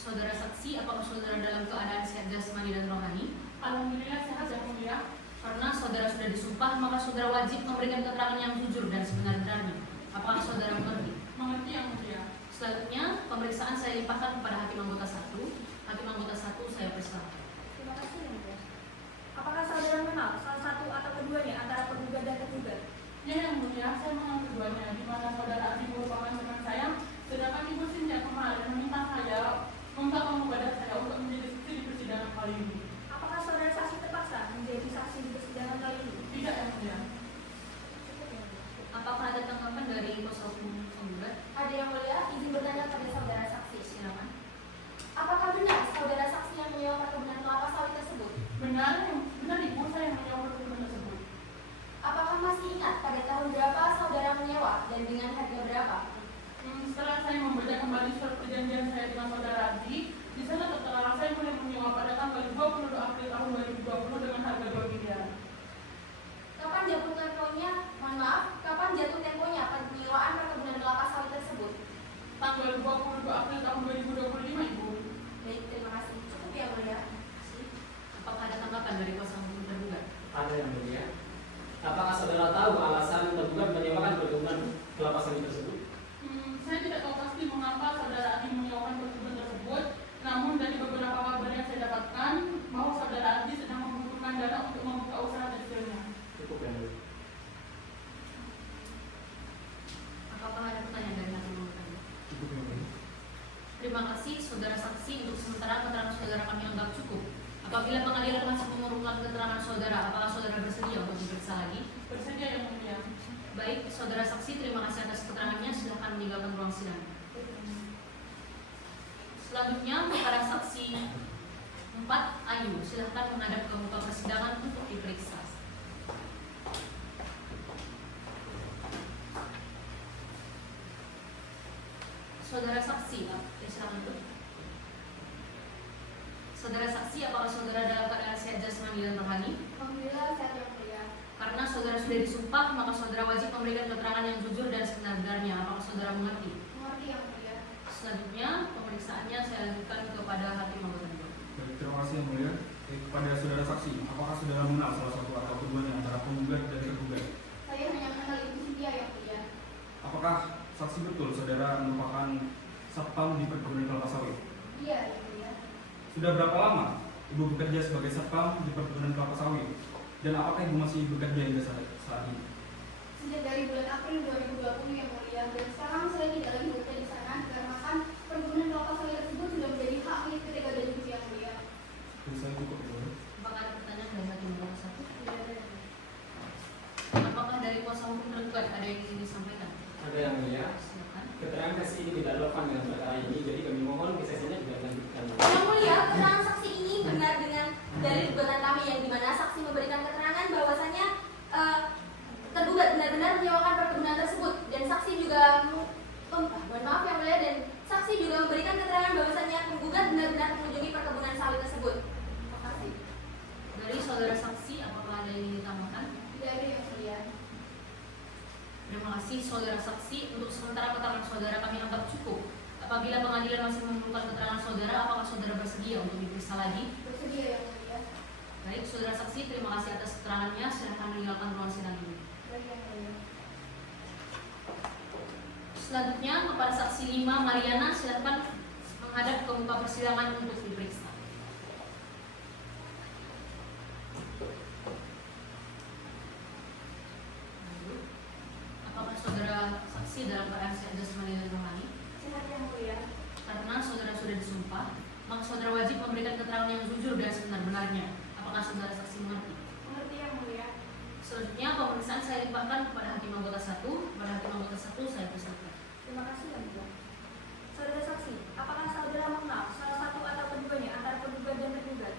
Saudara saksi, apakah saudara dalam keadaan sehat jasmani dan rohani? Alhamdulillah sehat yang mulia. Karena saudara sudah disumpah, maka saudara wajib memberikan keterangan yang jujur dan sebenar-benarnya. Apakah saudara mengerti? Mengerti yang mulia. Selanjutnya, pemeriksaan saya limpahkan kepada hakim anggota 1. Hakim anggota 1 saya persilakan. Terima kasih yang mulia. Apakah saudara mengenal salah satu atau keduanya antara penggugat dan tergugat? Ya yang mulia, saya mengenal keduanya, di mana saudara Adi merupakan teman saya, sedangkan Ibu Cynthia kemarin meminta penggugat saya untuk menjadi saksi di persidangan kali ini. Apakah saudara saksi terpaksa menjadi saksi di persidangan kali ini? Tidak yang mulia. Cukup yang mulia. Apakah ada tanggapan dari kuasa hukum penggugat? Ada yang mulia, izin bertanya pada saudara saksi. Silakan. Apakah benar saudara saksi yang menyewa perkebunan kelapa sawit tersebut? Benar Ibu, saya yang menyewa perkebunan tersebut. Apakah masih ingat pada tahun berapa saudara menyewa dan dengan harga berapa? Setelah saya membaca kembali surat perjanjian saya dengan saudara Adi, di sana tertera saya mulai menyewa pada tanggal 22 April tahun 2020 dengan harga 2 miliar. kapan jatuh temponya? Mohon maaf, kapan jatuh temponya penyewaan perkebunan kelapa sawit tersebut? Tanggal 22 April tahun 2025, Ibu. Baik, terima kasih. Cukup ya mulia. Apakah ada tanggapan dari kuasa hukum tergugat? Ada yang mulia. Apakah saudara tahu alasan tergugat menyewakan perkebunan kelapa sawit tersebut? Saya tidak tahu pasti mengapa saudara Adi menyewakan perkebunan tersebut. Namun dari beberapa kabar yang saya dapatkan, bahwa saudara Adi sedang membutuhkan dana untuk membuka usaha tekstilnya. Cukup yang mulia. Apakah ada pertanyaan dari hakim mengumpulkan? Cukup yang mulia. Terima kasih saudara saksi. Untuk sementara keterangan saudara kami anggap cukup. Apabila pengadilan masih memerlukan keterangan saudara, apakah saudara bersedia untuk diperiksa lagi? Bersedia yang mulia. Baik, saudara saksi, terima kasih atas keterangannya. Silakan meninggalkan ruang sidang. Selanjutnya, para saksi 4, Ayu, silakan menghadap ke muka persidangan untuk diperiksa. Saudara saksi, silakan itu. Saudara saksi, apakah saudara dalam keadaan sehat jasmani dan rohani? Alhamdulillah sehat yang mulia. Karena saudara sudah disumpah, maka saudara wajib memberikan keterangan yang jujur dan sebenar-benarnya. Apakah saudara mengerti? Mengerti yang mulia. Selanjutnya, pemeriksaannya saya lanjutkan kepada hakim anggota 2. Baik, terima kasih yang mulia. Kepada saudara saksi, apakah saudara mengenal salah satu atau keduanya antara penggugat dan tergugat? Saya hanya mengenal Ibu Cynthia yang mulia. Apakah saksi betul saudara merupakan satpam di perkebunan kelapa sawit? Iya yang mulia. Sudah berapa lama ibu bekerja sebagai satpam di perkebunan kelapa sawit? Dan apakah ibu masih bekerja hingga saat ini? Sejak dari bulan April 2020 yang mulia, dan sekarang saya tidak lagi bekerja di sana karena kan perkebunan kelapa sawit tersebut sudah menjadi hak milik ketiga dan ibu yang mulia. Jadi saya cukup dulu. Apakah ada pertanyaan dari hakim anggota 1? Tidak ada yang mulia. Apakah dari kuasa hukum tergugat ada yang ingin disampaikan? Ada yang mulia. Silakan. Keterangan saksi ini tidak relevan dengan perkara ini, jadi kami mohon kesesinya juga dilanjutkan. Yang mulia, keterangan saksi ini benar dengan dari gugatan kami yang dimana saksi memberikan keterangan bahwasannya tergugat benar-benar menyewakan perkebunan tersebut, dan saksi juga mohon maaf yang mulia, dan saksi juga memberikan keterangan bahwasannya penggugat benar-benar mengunjungi perkebunan sawit tersebut. Terima kasih. Dari saudara saksi, apakah ada yang ingin ditambahkan? Tidak ada yang mulia. Terima kasih saudara saksi. Untuk sementara keterangan saudara kami anggap cukup. Apabila pengadilan masih memerlukan keterangan saudara, apakah saudara bersedia untuk diperiksa lagi? Bersedia yang mulia. Baik, saudara saksi, terima kasih atas keterangannya. Silahkan meninggalkan ruang sidang ini. Baik yang mulia. Selanjutnya, kepada saksi 5, Mariana, silahkan menghadap ke muka persidangan untuk diperiksa. Apakah saudara saksi dalam keadaan sehat jasmani dan rohani? Sehat yang mulia. Karena saudara sudah disumpah, maka saudara wajib memberikan keterangan yang jujur dan sebenar-benarnya. Apakah saudara saksi mengerti? Mengerti yang mulia. Selanjutnya, pemeriksaan saya limpahkan kepada hakim anggota 1. Kepada hakim anggota 1, saya persilakan. Terima kasih yang mulia. Saudara saksi, apakah saudara mengenal salah satu atau keduanya antara penggugat dan tergugat?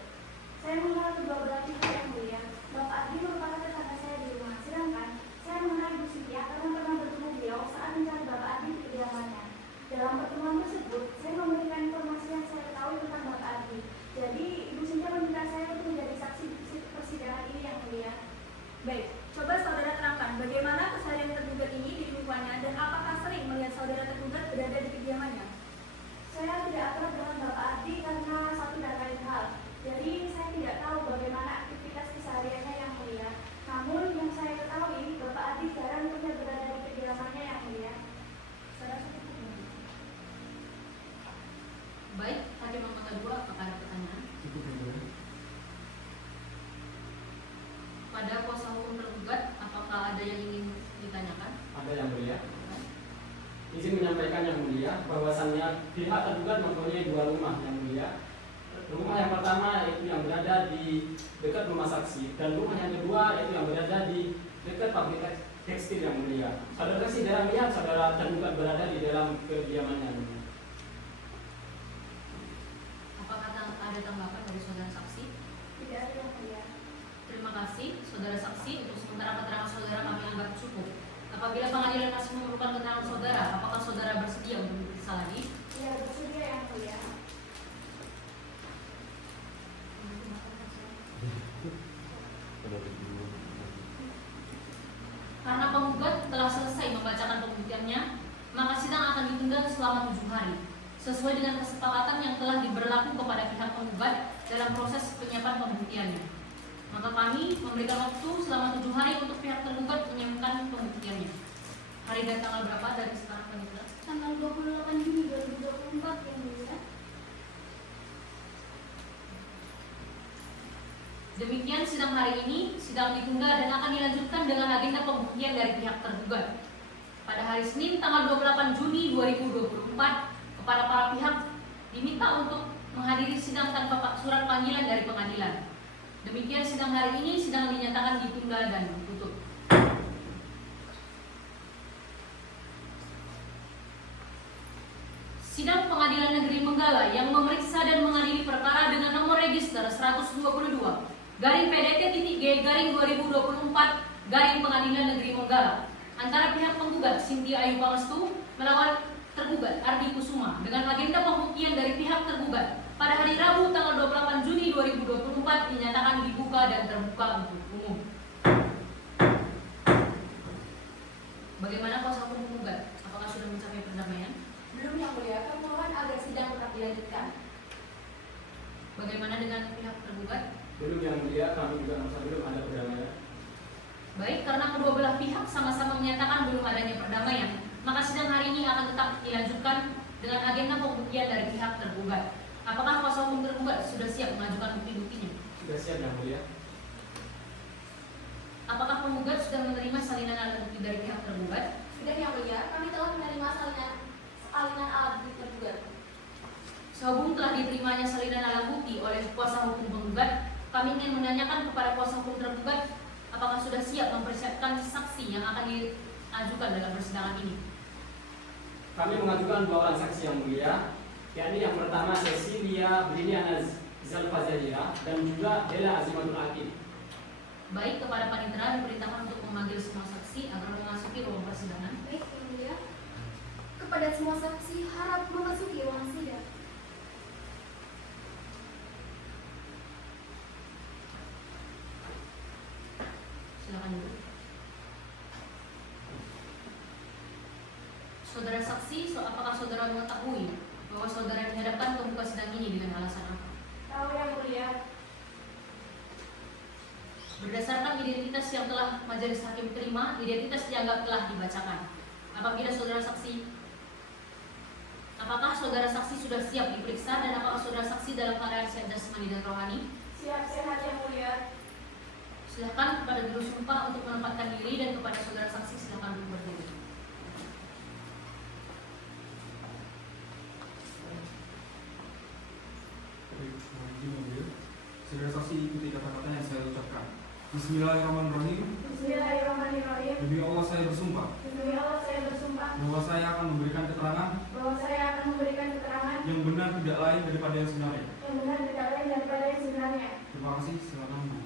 Saya mengenal kedua belah pihak yang mulia. Bapak Adi merupakan tetangga saya di rumah, sedangkan saya mengenal Ibu Cynthia karena pernah bertemu beliau saat mencari Bapak Adi di kediamannya. Dalam pertemuan tersebut, saya memberikan informasi yang saya ketahui tentang Bapak Adi. Jadi, Ibu Cynthia meminta saya untuk menjadi saksi di persidangan ini yang mulia. Baik, coba saudara terangkan bagaimana keseharian tergugat ini di lingkungannya dan apakah sering melihat saudara tergugat berada di kediamannya? Saya tidak akrab dengan Bapak Adi karena satu dan lain hal. Jadi saya tidak tahu bagaimana aktivitas kesehariannya yang mulia. Namun yang saya ketahui Bapak Adi jarang pernah berada di kediamannya yang mulia. Saudara cukup. Baik, hakim anggota 2, apakah ada pertanyaan? Cukup yang mulia. Pada kuasa hukum tergugat, apakah ada yang ingin ditanyakan? Ada yang mulia. Izin menyampaikan yang mulia bahwasannya pihak tergugat mempunyai 2 rumah yang mulia. Rumah yang pertama yaitu yang berada di dekat rumah saksi, dan rumah yang kedua yaitu yang berada di dekat pabrik tekstil yang mulia. Saudara saksi dalam lihat saudara tergugat berada di dalam kediamannya. yang mulia. Apakah ada tanggapan dari saudara saksi? Tidak ada yang mulia. Terima kasih, saudara saksi. Untuk sementara keterangan saudara kami anggap cukup. Apabila pengadilan masih memerlukan keterangan saudara, apakah saudara bersedia untuk diperiksa lagi? Iya, bersedia yang mulia. ditunda selama 7 hari, sesuai dengan kesepakatan yang telah diberlaku kepada pihak penggugat dalam proses penyiapan pembuktiannya. Maka kami memberikan waktu selama 7 hari untuk pihak tergugat menyiapkan pembuktiannya. Hari dan tanggal berapa dari sekarang Panitra? Tanggal 28 Juni 2024 yang mulia. Demikian sidang hari ini, sidang ditunda dan akan dilanjutkan dengan agenda pembuktian dari pihak tergugat. Pada hari Senin tanggal 28 Juni 2024, kepada para pihak diminta untuk menghadiri sidang tanpa surat panggilan dari pengadilan. Demikian sidang hari ini, sidang dinyatakan ditunda dan ditutup. Sidang Pengadilan Negeri Menggala yang memeriksa dan mengadili perkara dengan nomor register 122 garing PDT.G garing 2024 garing Pengadilan Negeri Menggala antara pihak penggugat Cynthia Ayu Pangestu melawan tergugat Ardi Kusuma dengan agenda pembuktian dari pihak tergugat pada hari Rabu tanggal 28 Juni 2024 dinyatakan dibuka dan terbuka untuk umum. Bagaimana kuasa hukum penggugat? Apakah sudah mencapai perdamaian? Belum yang mulia, kami mohon agar sidang tetap dilanjutkan. Bagaimana dengan pihak tergugat? Belum yang mulia, kami juga merasa belum ada perdamaian. Baik, karena kedua belah pihak sama-sama menyatakan belum adanya perdamaian, maka sidang hari ini akan tetap dilanjutkan dengan agenda pembuktian dari pihak tergugat. Apakah kuasa hukum tergugat sudah siap mengajukan bukti-buktinya? Sudah siap yang mulia. Apakah penggugat sudah menerima salinan alat bukti dari pihak tergugat? Sudah yang mulia, kami telah menerima salinan alat bukti tergugat. Sehubung telah diterimanya salinan alat bukti oleh kuasa hukum penggugat, kami ingin menanyakan kepada kuasa hukum tergugat apakah sudah siap mempersiapkan saksi yang akan diajukan dalam persidangan ini. Kami mengajukan 2 orang saksi yang mulia, yakni yang pertama Cecilia Briliana Zalfazahira dan juga Dela Azimatul Aqib. Baik, kepada panitera diperintahkan untuk memanggil semua saksi agar memasuki ruang persidangan. Baik yang mulia, kepada semua saksi harap memasuki ruang sidang. Silakan dulu. Saudara saksi, apakah saudara mengetahui bahwa saudara dihadapkan ke muka sidang ini dengan alasan apa? Tahu yang mulia. Berdasarkan identitas yang telah majelis hakim terima, identitas dianggap telah dibacakan. Apabila saudara saksi, apakah saudara saksi sudah siap diperiksa dan apakah saudara saksi dalam keadaan sehat jasmani dan rohani? Siap sehat yang mulia. Silakan kepada juru sumpah untuk menempatkan diri dan kepada saudara saksi silakan duduk berdiri. Saudara saksi ikuti kata-kata yang saya ucapkan. Bismillahirrahmanirrahim. Bismillahirrahmanirrahim. Demi Allah saya bersumpah Demi Allah saya bersumpah bahwa saya akan memberikan keterangan bahwa saya akan memberikan keterangan yang benar tidak lain daripada yang sebenarnya. yang benar tidak lain daripada yang sebenarnya. Terima kasih. Silakan. Bu.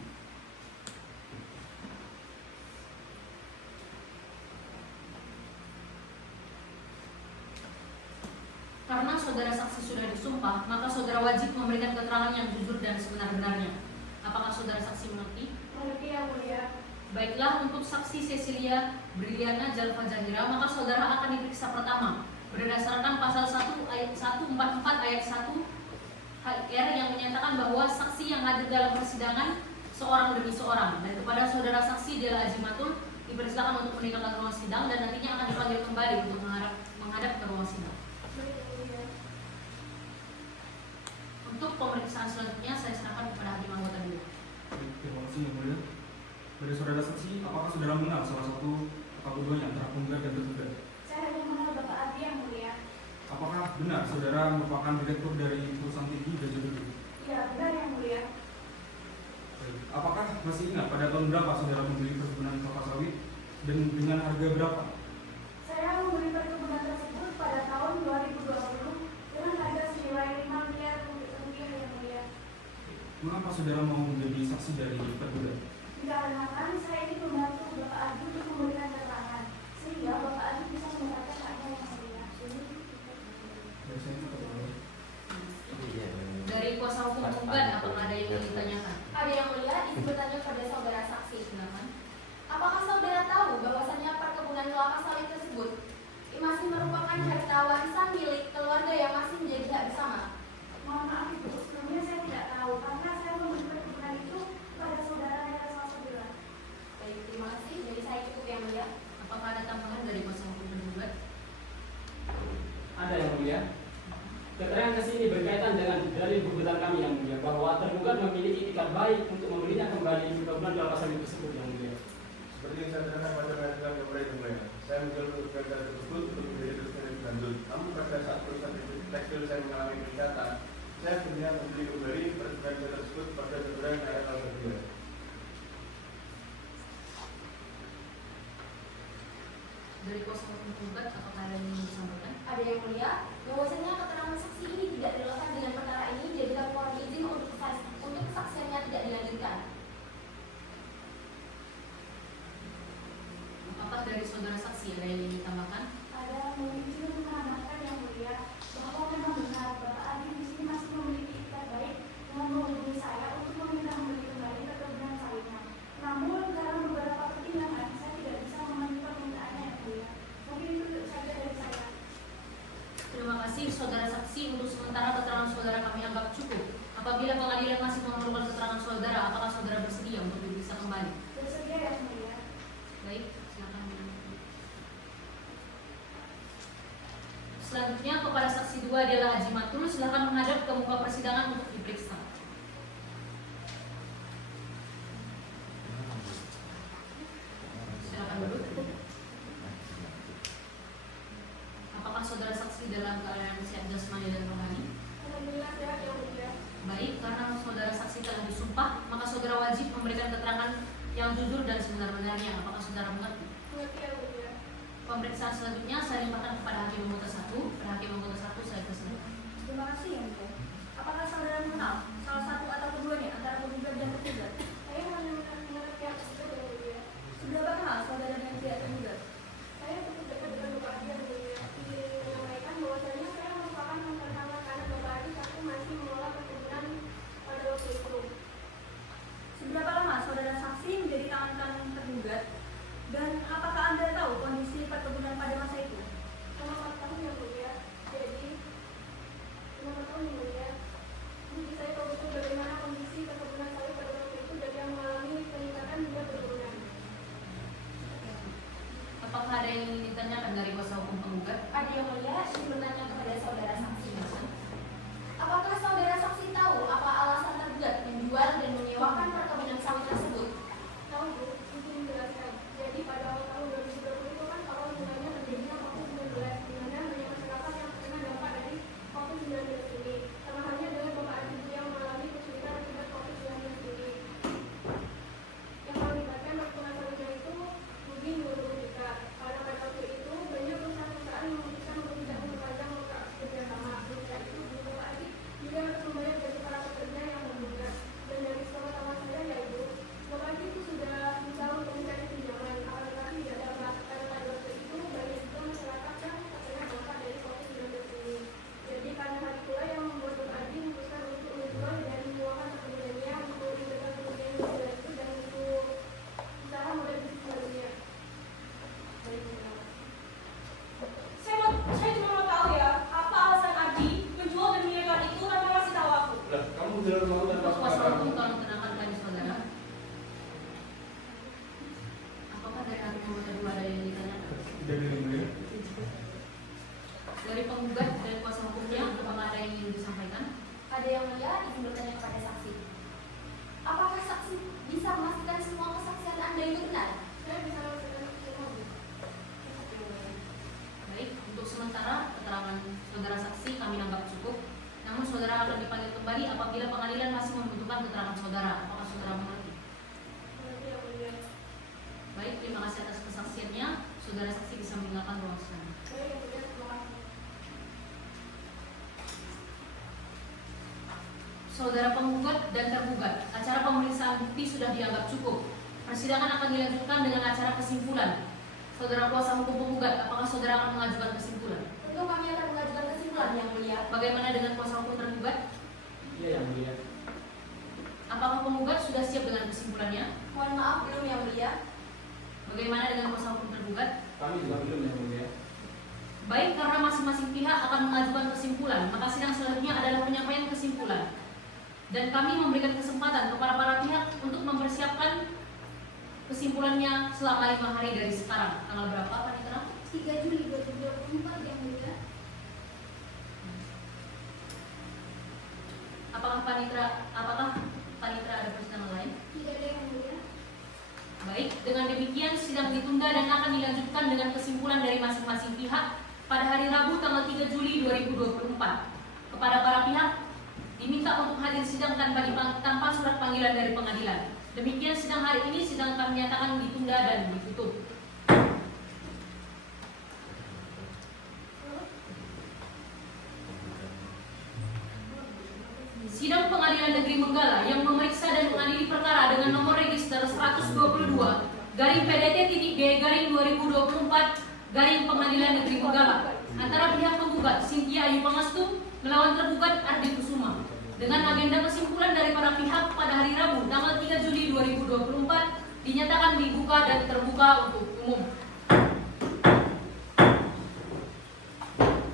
Karena saudara saksi sudah disumpah, maka saudara wajib memberikan keterangan yang jujur dan sebenar-benarnya. Apakah saudara saksi mengerti? Mengerti yang mulia. Baiklah, untuk saksi Cecilia Briliana Zalfazahira, maka saudara akan diperiksa pertama berdasarkan pasal 144 ayat 1 HR yang menyatakan bahwa saksi yang hadir dalam persidangan seorang demi seorang, dan kepada saudara saksi Dela Azimatul dipersilakan untuk meninggalkan ruang sidang dan nantinya akan dipanggil kembali untuk menghadap ke ruang sidang. Untuk pemeriksaan selanjutnya saya serahkan kepada hakim anggota dulu. Terima kasih yang mulia. Dari saudara saksi, apakah saudara mengenal salah satu atau keduanya antara penggugat dan tergugat? Saya hanya mengenal Bapak Ardi yang mulia. Apakah benar saudara merupakan direktur dari perusahaan tinggi Gajah Gede? Iya, benar yang mulia. Apakah masih ingat pada tahun berapa saudara membeli perkebunan kelapa sawit dan dengan harga berapa? Saya membeli perkebunan tersebut pada tahun 2020 dengan harga senilai 5 miliar rupiah yang mulia. Mengapa saudara mau menjadi saksi dari tergugat? Dikarenakan saya ini membantu Bapak Ardi untuk memberikan keterangan sehingga Bapak Ardi bisa mendapatkan haknya yang mulia. Dari kuasa hukum penggugat, apakah ada yang ingin ditanyakan? Ada yang mulia, izin bertanya kepada saudara saksi. Silakan. Apakah saudara tahu bahwasannya perkebunan kelapa sawit tersebut masih merupakan harta warisan milik keluarga yang masih menjadi hak bersama. Mohon maaf Ibu, sebelumnya saya tidak tahu karena saya memberi perkebunan itu kepada saudara yang salah bilang. Baik, terima kasih. Jadi saya cukup yang mulia. Apakah ada tambahan dari kuasa hukum tergugat? Ada yang mulia. Keterangan ke sini berkaitan dengan dalil gugatan kami yang mulia bahwa tergugat memiliki itikat baik untuk membelinya kembali perkebunan kelapa sawit tersebut yang mulia. Seperti yang saya terangkan pada pengadilan kemarin kemarin, saya menjual perkara tersebut untuk menjadi teruskan lebih lanjut. Namun pada saat perusahaan tekstil saya mengalami peningkatan, saya sebenarnya membeli kembali perkebunan tersebut pada saudara yang ada kalau berbeda. Dari kuasa hukum tergugat, apakah ada yang ingin disampaikan? Ada yang mulia, bahwasanya keterangan saksi ini tidak relevan dengan perkara ini, jadi kami mohon izin untuk kesaksiannya tidak dilanjutkan. Apakah dari saudara saksi ada yang ingin ditambahkan? Ada mohon izin untuk menambahkan yang mulia bahwa memang benar Bapak Adi di sini masih memiliki itikat baik dengan menghubungi saya untuk meminta membeli kembali perkebunan sawitnya. Namun karena beberapa pertimbangan saya tidak bisa memenuhi permintaannya yang mulia. Mungkin itu saja dari saya. Terima kasih saudara saksi. Untuk sementara keterangan saudara kami anggap cukup. Apabila pengadilan masih memerlukan keterangan saudara, apakah saudara bersedia untuk diperiksa kembali? Bersedia yang mulia. Baik, silakan. Selanjutnya kepada saksi 2 adalah Haji Matul. Silakan menghadap ke muka persidangan untuk diperiksa. Silakan duduk. Apakah saudara saksi dalam keadaan sehat jasmani dan rohani? Alhamdulillah sehat yang mulia. Baik, karena saudara saksi telah disumpah, maka saudara wajib memberikan keterangan yang jujur dan sebenar-benarnya. Apakah saudara mengerti? Mengerti yang mulia. Pemeriksaan selanjutnya saya limpahkan kepada Hakim Anggota 1. Pada Hakim Anggota 1 saya persilakan. Terima kasih yang mulia. Apakah saudara mengenal salah satu atau keduanya antara penggugat dan tergugat? Saya hanya mengerti yang tersebut yang mulia. Seberapa kenal saudara dengan pihak tergugat? Saya cukup dekat dengan Bapak Adi yang mulia. Menyampaikan bahwasanya saya merupakan yang pertama karena Bapak Adi satu masih mengelola perkebunan pada waktu itu. Seberapa lama saudara saksi menjadi tangan kanan tergugat? Dan apakah Anda tahu kondisi perkebunan pada masa itu? Selama 4 tahun yang mulia. Jadi 5 tahun yang mulia. Jadi saya tahu betul bagaimana kondisi perkebunan sawit pada waktu itu dan yang mengalami peningkatan hingga penurunan. Apakah ada yang ingin ditanyakan dari kuasa hukum penggugat? Ada yang mulia ingin bertanya kepada saudara saksi. Apakah saudara saksi tahu apa alasan tergugat menjual dan menyewakan perkebunan sawit tersebut? Tahu Bu, mungkin menjelaskan. Jadi pada awal tahun 2020 itu kan awal mulanya terjadinya COVID-19, di mana banyak masyarakat yang terkena dampak dari COVID-19 ini. Sama halnya dengan Bapak Adi yang mengalami kesulitan akibat COVID-19 ini. Yang mengakibatkan perkebunan sawitnya itu rugi 20 juta. Karena pada waktu itu banyak perusahaan-perusahaan yang memutuskan untuk tidak memperpanjang kontrak kerjasama. Ketika itu Bapak Adi juga harus membayar gaji para pekerja yang menggugat. Dan dari pengetahuan saya ya Ibu, Bapak Adi itu sudah berusaha untuk mencari pinjaman, akan tetapi tidak dapat. Karena pada waktu itu banyak juga masyarakat yang terkena dampak dari COVID-19 ini. Jadi karena hal itulah yang membuat Bapak Adi memutuskan untuk menjual dan menjualkan perkebunannya untuk meningkatkan kerugian yang sudah itu dan untuk usaha mulai bisnis barunya. Baik, terima kasih. Saya cuma mau tahu ya, apa alasan Adi menjual dan menyewakan itu tanpa masih tahu aku? Lah, kamu tidak mau dan Untuk kuasa hukum tolong tenangkan kami saudara. Apakah dari Hakim Anggota 2 ada yang ditanyakan? Tidak dari mulia. Dari penggugat dan kuasa hukumnya, apakah ada yang ingin disampaikan? Ada yang mulia ingin bertanya kepada saksi. Apakah saksi bisa memastikan semua kesaksian Anda itu benar? Saya bisa melakukan semua Bu. Baik, untuk sementara keterangan saudara saksi kami anggap cukup. Namun saudara akan dipanggil kembali apabila pengadilan masih membutuhkan keterangan saudara. Apakah saudara mengerti? Mengerti yang mulia. Baik, terima kasih atas kesaksiannya. Saudara saksi bisa meninggalkan ruang sidang. Baik yang mulia, terima kasih. Saudara penggugat dan tergugat, acara pemeriksaan bukti sudah dianggap cukup. Persidangan akan dilanjutkan dengan acara kesimpulan. Saudara kuasa hukum penggugat, apakah saudara akan mengajukan kesimpulan? Tentu kami akan mengajukan kesimpulan yang mulia. Bagaimana dengan kuasa hukum tergugat? Iya yang mulia. Apakah penggugat sudah siap dengan kesimpulannya? Mohon maaf belum yang mulia. Bagaimana dengan kuasa hukum tergugat? Kami juga belum yang mulia. Baik, karena masing-masing pihak akan mengajukan kesimpulan, maka sidang selanjutnya adalah penyampaian kesimpulan. Dan kami memberikan kesempatan kepada para pihak untuk mempersiapkan kesimpulannya selama 5 hari dari sekarang. Tanggal berapa, Panitera? 3 Juli 2024 yang mulia. Apakah Panitera ada persidangan lain? Tidak ada yang mulia. Baik, dengan demikian sidang ditunda dan akan dilanjutkan dengan kesimpulan dari masing-masing pihak pada hari Rabu tanggal 3 Juli 2024. Kepada para pihak diminta untuk hadir sidang tanpa surat panggilan dari pengadilan. Demikian sidang hari ini, sidang kami nyatakan ditunda dan ditutup. Sidang Pengadilan Negeri Menggala yang memeriksa dan mengadili perkara dengan nomor register 122 /PDT-G/2024 Pengadilan Negeri Menggala antara pihak penggugat Cynthia Ayu Pangestu melawan tergugat Ardi Kusuma dengan agenda kesimpulan dari para pihak pada hari Rabu tanggal 3 Juli 2024 dinyatakan dibuka dan terbuka untuk umum.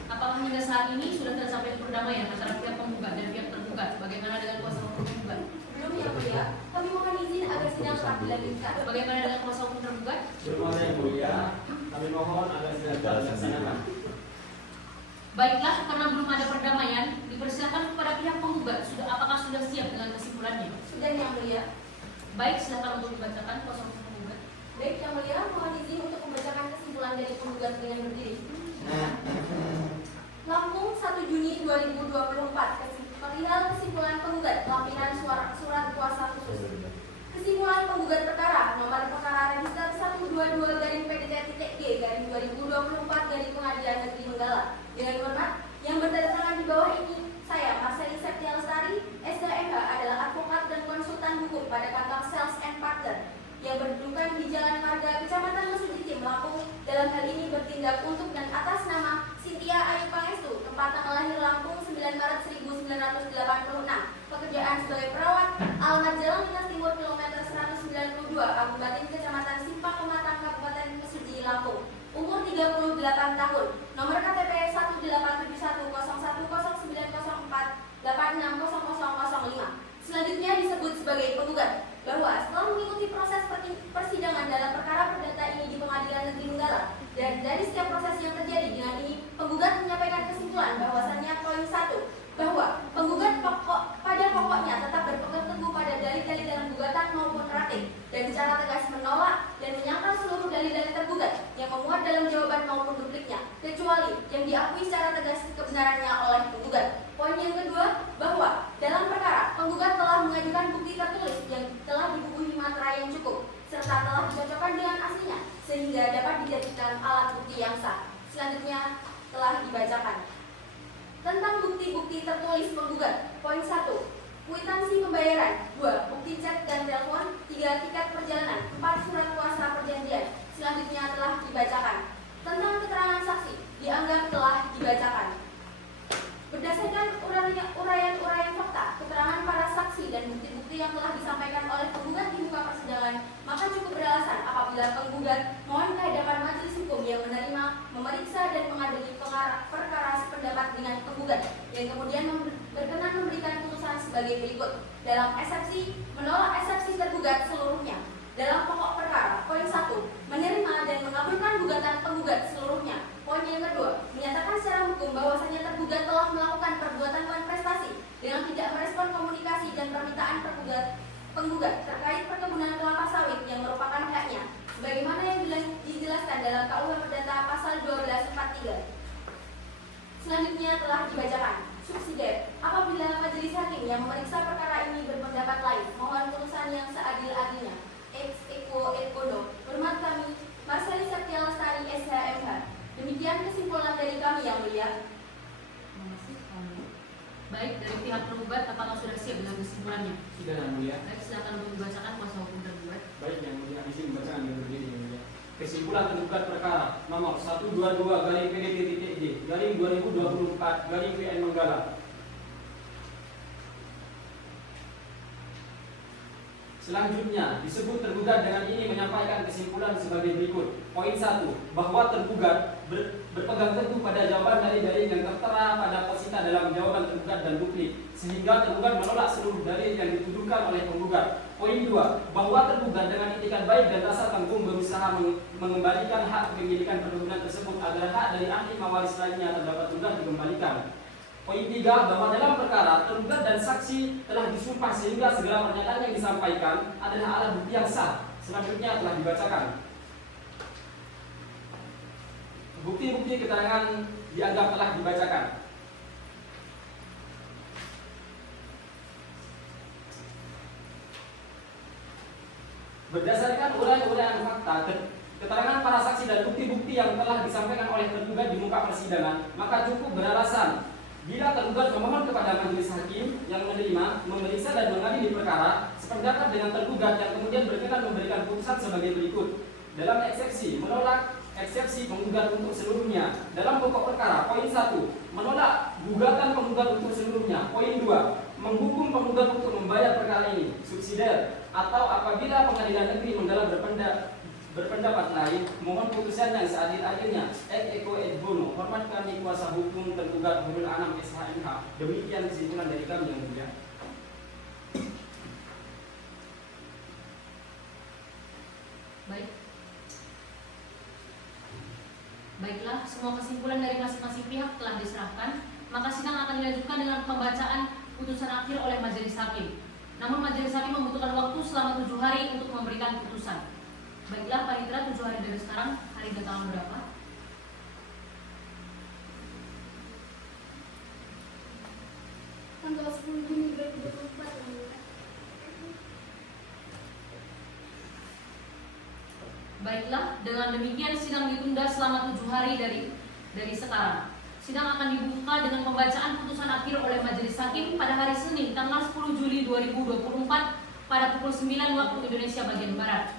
Apakah hingga saat ini sudah tercapai perdamaian antara pihak penggugat dan pihak tergugat? Bagaimana dengan kuasa hukum tergugat? Belum yang mulia. Kami mohon izin agar sidang dapat dilanjutkan. Bagaimana dengan kuasa hukum tergugat? Belum ada yang mulia. Kami mohon agar sidang dilaksanakan. Baiklah, karena belum ada perdamaian, dipersilakan kepada pihak penggugat. Apakah sudah siap dengan kesimpulannya? Sudah yang mulia. Baik, silakan untuk dibacakan kuasa hukum penggugat. Baik yang mulia, mohon izin untuk membacakan kesimpulan dari penggugat dengan berdiri. Lampung 1 Juni 2024. Perihal kesimpulan penggugat lampiran surat kuasa khusus. Kesimpulan penggugat perkara nomor perkara register 122-PDT-G/2024 Pengadilan Negeri Menggala. Dengan hormat yang bertanda di bawah ini, saya Marceli Septia Lestari, SHMH, adalah advokat dan konsultan hukum pada kantor Sales and Partner yang berkedudukan di Jalan Marga, Kecamatan Mesuji, Lampung. Dalam hal ini bertindak untuk dan atas nama Cynthia Ayu Pangestu, tempat tanggal lahir Lampung 9 Maret 1986, pekerjaan sebagai perawat, alamat Jalan Lintas Timur kilometer 192, Kabupaten Kecamatan Simpang Pematang, Kabupaten Mesuji, Lampung. Umur 38 tahun, nomor KTP 187100904860005. Selanjutnya disebut sebagai penggugat bahwa setelah mengikuti proses persidangan dalam perkara perdata ini di Pengadilan Negeri Menggala dan dari setiap proses yang terjadi dengan ini, penggugat menyampaikan kesimpulan bahwasannya poin 1 bahwa penggugat pada pokoknya tetap berpegang teguh pada dalil-dalil dalam gugatan maupun rating dan secara tegas menolak dan menyangkal seluruh dalil-dalil tergugat yang memuat dalam jawaban maupun dupliknya, kecuali yang diakui secara tegas kebenarannya oleh penggugat. Poin yang kedua, bahwa dalam perkara penggugat telah mengajukan bukti tertulis yang telah dibubuhi materai yang cukup serta telah dicocokkan dengan aslinya sehingga dapat dijadikan alat bukti yang sah. Selanjutnya telah dibacakan tentang bukti-bukti tertulis penggugat. Poin 1, kwitansi pembayaran. 2, bukti chat dan telepon. 3, tiket perjalanan. 4, surat kuasa perjanjian. Selanjutnya telah dibacakan tentang keterangan saksi, dianggap telah dibacakan. Berdasarkan uraian fakta, keterangan para saksi dan bukti-bukti yang telah disampaikan oleh penggugat di muka persidangan, maka cukup beralasan apabila penggugat mohon ke hadapan majelis hukum yang menerima, memeriksa dan mengadili perkara sependapat dengan penggugat yang kemudian berkenan memberikan putusan sebagai berikut. Dalam eksepsi, menolak eksepsi tergugat seluruhnya. Dalam pokok perkara, poin 1, menerima dan mengabulkan gugatan penggugat seluruhnya. Poin yang kedua, menyatakan secara hukum bahwasanya tergugat telah melakukan perbuatan kontestasi dengan tidak merespon komunikasi dan permintaan penggugat terkait perkebunan kelapa sawit yang merupakan haknya, sebagaimana yang dijelaskan dalam KUH Perdata pasal 1243. Selanjutnya telah dibacakan subsidiar. Apabila majelis hakim yang memeriksa perkara ini berpendapat lain, mohon putusan yang seadil-adilnya. Ex equo et bono. Hormat kami, Marceli Septia Lestari, SHMH. Demikian kesimpulan dari kami yang mulia. Baik, dari pihak penggugat, apakah sudah siap dengan kesimpulannya? Sudah yang mulia. Baik, silakan untuk dibacakan kuasa hukum tergugat. Baik yang mulia, izin membacakan yang berdiri yang mulia. Kesimpulan tergugat perkara nomor 122-PDT-G/2024 PN Menggala. Selanjutnya, disebut tergugat dengan ini menyampaikan kesimpulan sebagai berikut. Poin 1, bahwa tergugat berpegang teguh pada jawaban dalil-dalil yang tertera pada posita dalam jawaban tergugat dan duplik, sehingga tergugat menolak seluruh dalil yang dituduhkan oleh penggugat. Poin 2, bahwa tergugat dengan itikat baik dan rasa tanggung berusaha mengembalikan hak kepemilikan perkebunan tersebut agar hak dari ahli mawaris lainnya terdapat mudah dikembalikan. Poin 3, bahwa dalam perkara tergugat dan saksi telah disumpah sehingga segala pernyataan yang disampaikan adalah alat bukti yang sah. Selanjutnya telah dibacakan. Bukti-bukti keterangan dianggap telah dibacakan. Berdasarkan uraian-uraian fakta, keterangan para saksi dan bukti-bukti yang telah disampaikan oleh tergugat di muka persidangan, maka cukup beralasan bila tergugat memohon kepada majelis hakim yang menerima, memeriksa dan mengadili perkara sependapat dengan tergugat yang kemudian berkenan memberikan putusan sebagai berikut. Dalam eksepsi, menolak eksepsi penggugat untuk seluruhnya. Dalam pokok perkara, poin 1, menolak gugatan penggugat untuk seluruhnya. Poin 2, menghukum penggugat untuk membayar perkara ini. Subsidiar, atau apabila pengadilan negeri menggelar berpendapat lain, mohon putusan yang seadil-adilnya. Et eco et bono. Hormat kami kuasa hukum tergugat Hurul Anam SHMH. Demikian kesimpulan dari kami yang mulia. Baiklah, semua kesimpulan dari masing-masing pihak telah diserahkan, maka sidang akan dilanjutkan dengan pembacaan putusan akhir oleh majelis hakim. Namun majelis hakim membutuhkan waktu selama 7 hari untuk memberikan putusan. Baiklah, panitera, 7 hari dari sekarang, hari ke tanggal berapa? Tanggal 10 Juni 2024. Baiklah, dengan demikian sidang ditunda selama 7 hari dari sekarang. Sidang akan dibuka dengan pembacaan putusan akhir oleh majelis hakim pada hari Senin tanggal 10 Juli 2024 pada pukul 9 waktu Indonesia bagian Barat.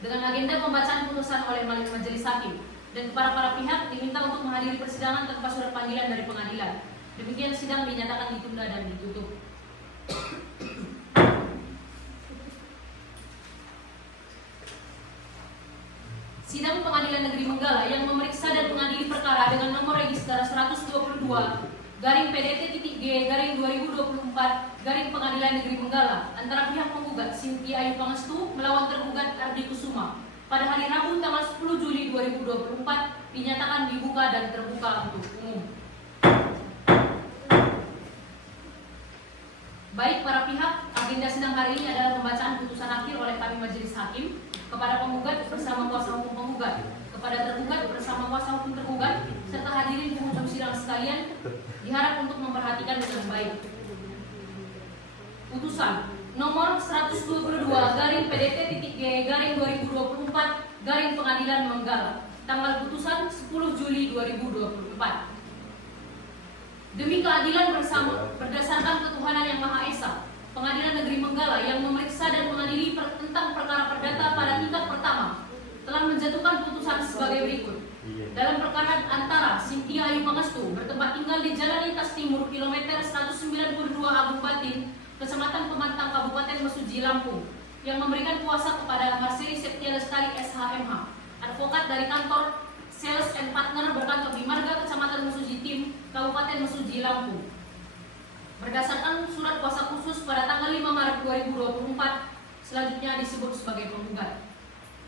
Dengan agenda pembacaan putusan oleh majelis hakim dan kepada para pihak diminta untuk menghadiri persidangan tanpa surat panggilan dari pengadilan. Demikian sidang dinyatakan ditunda dan ditutup. Sidang Pengadilan Negeri Menggala yang memeriksa dan mengadili perkara dengan nomor register 122 garing PDT.G garing 2024 garing Pengadilan Negeri Menggala antara pihak penggugat Cynthia Ayu Pangestu melawan tergugat Ardi Kusuma pada hari Rabu tanggal 10 Juli 2024 dinyatakan dibuka dan terbuka untuk umum. Baik para pihak, agenda sidang hari ini adalah pembacaan putusan akhir oleh kami majelis hakim kepada penggugat bersama kuasa hukum penggugat, kepada tergugat bersama kuasa hukum tergugat, serta hadirin pengunjung sidang sekalian diharap untuk memperhatikan dengan baik. Putusan nomor 122 garing PDT.G garing 2024 garing Pengadilan Menggala, tanggal putusan 10 Juli 2024. Demi keadilan bersama berdasarkan ketuhanan yang Maha Esa, Pengadilan Negeri Menggala yang memeriksa dan mengadili tentang perkara perdata pada tingkat pertama telah menjatuhkan putusan sebagai berikut. Dalam perkara antara Cynthia Ayu Pangestu bertempat tinggal di Jalan Lintas Timur kilometer 192 Agung Batin, Kecamatan Pemantang, Kabupaten Mesuji, Lampung, yang memberikan kuasa kepada Marseli Septia Lestari SHMH, advokat dari kantor Sales and Partner berkantor di Marga, Kecamatan Mesuji Tim, Kabupaten Mesuji, Lampung. Berdasarkan surat kuasa khusus pada tanggal 5 Maret 2024, selanjutnya disebut sebagai penggugat.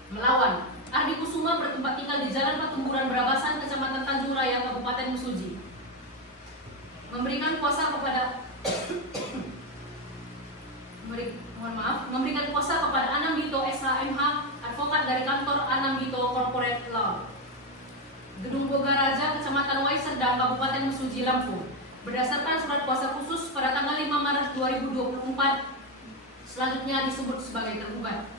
Melawan Ardi Kusuma bertempat tinggal di Jalan Patumburan Berabasan, Kecamatan Tanjung Raya, Kabupaten Mesuji. Memberikan kuasa kepada memberikan kuasa kepada Anam Dito SHMH, advokat dari kantor Anam Dito Corporate Law, Gedung Boga Raja, Kecamatan Wai Serdang, Kabupaten Mesuji, Lampung. Berdasarkan surat kuasa khusus pada tanggal 5 Maret 2024, selanjutnya disebut sebagai tergugat.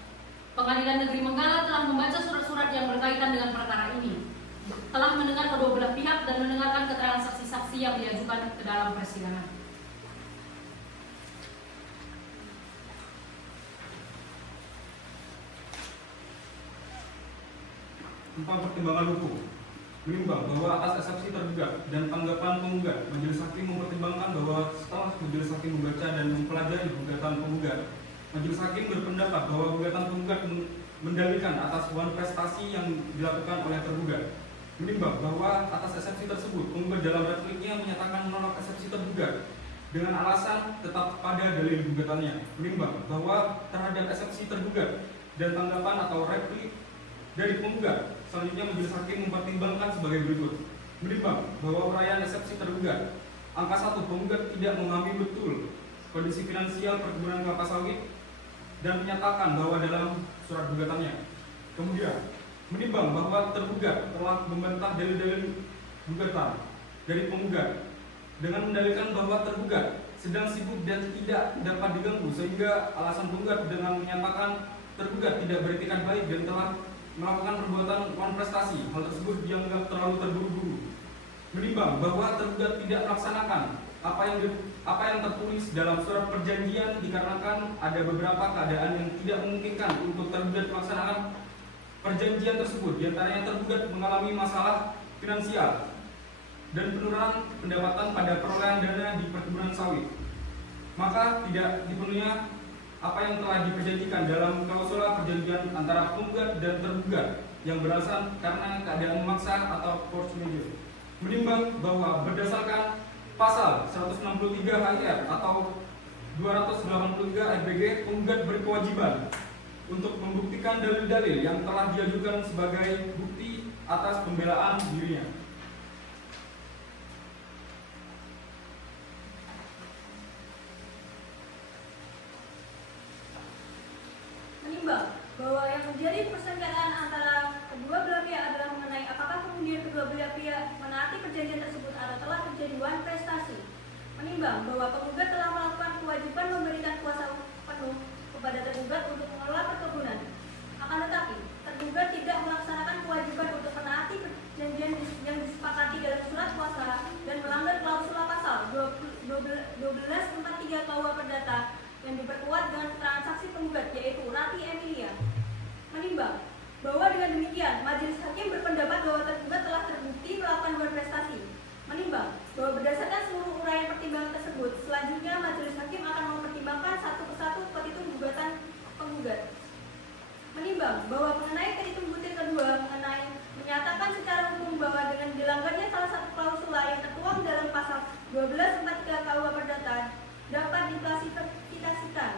Pengadilan Negeri Menggala telah membaca surat-surat yang berkaitan dengan perkara ini, telah mendengar kedua belah pihak dan mendengarkan keterangan saksi-saksi yang diajukan ke dalam persidangan. Tentang pertimbangan hukum, menimbang bahwa atas eksepsi tergugat dan tanggapan penggugat, majelis hakim mempertimbangkan bahwa setelah majelis hakim membaca dan mempelajari gugatan penggugat, Majelis Hakim berpendapat bahwa gugatan penggugat mendalilkan atas wan prestasi yang dilakukan oleh tergugat. Menimbang bahwa atas eksepsi tersebut, penggugat dalam repliknya menyatakan menolak eksepsi tergugat dengan alasan tetap pada dalil gugatannya. Menimbang bahwa terhadap eksepsi tergugat dan tanggapan atau replik dari penggugat, selanjutnya Majelis Hakim mempertimbangkan sebagai berikut. Menimbang bahwa uraian eksepsi tergugat, angka 1, penggugat tidak memahami betul kondisi finansial perkebunan kelapa sawit dan menyatakan bahwa dalam surat gugatannya. Kemudian, menimbang bahwa tergugat telah membantah dalil-dalil gugatan dari penggugat dengan mendalilkan bahwa tergugat sedang sibuk dan tidak dapat diganggu, sehingga alasan penggugat dengan menyatakan tergugat tidak beretikat baik dan telah melakukan perbuatan wan prestasi. Hal tersebut dianggap terlalu terburu-buru. Menimbang bahwa tergugat tidak melaksanakan apa yang tertulis dalam surat perjanjian dikarenakan ada beberapa keadaan yang tidak memungkinkan untuk tergugat melaksanakan perjanjian tersebut. Di antaranya tergugat mengalami masalah finansial dan penurunan pendapatan pada perolehan dana di perkebunan sawit, maka tidak dipenuhinya apa yang telah diperjanjikan dalam klausula perjanjian antara penggugat dan tergugat yang beralasan karena keadaan memaksa atau force majeure. Menimbang bahwa berdasarkan pasal 163 HIR atau 283 RBG, penggugat berkewajiban untuk membuktikan dalil-dalil yang telah diajukan sebagai bukti atas pembelaan dirinya. Menimbang bahwa yang menjadi persengketaan antara kedua belah pihak adalah mengenai apakah kemudian kedua belah pihak menaati perjanjian tersebut atau telah terjadi wan prestasi. Menimbang bahwa penggugat telah melakukan kewajiban memberikan kuasa penuh kepada tergugat untuk mengelola perkebunan. Akan tetapi, tergugat tidak melaksanakan kewajiban untuk menaati perjanjian yang disepakati dalam surat kuasa dan melanggar klausula pasal 1243 KUH Perdata yang diperkuat dengan keterangan saksi penggugat, yaitu Rati Emilia. Menimbang bahwa dengan demikian Majelis Hakim berpendapat bahwa tergugat telah terbukti melakukan wan prestasi. Menimbang bahwa berdasarkan seluruh uraian pertimbangan tersebut, selanjutnya Majelis Hakim akan mempertimbangkan satu persatu petitum gugatan penggugat. Menimbang bahwa mengenai petitum butir kedua menyatakan secara hukum bahwa dengan dilanggarnya salah satu klausula yang tertuang dalam pasal 1243 KUH Perdata dapat diklasifikasikan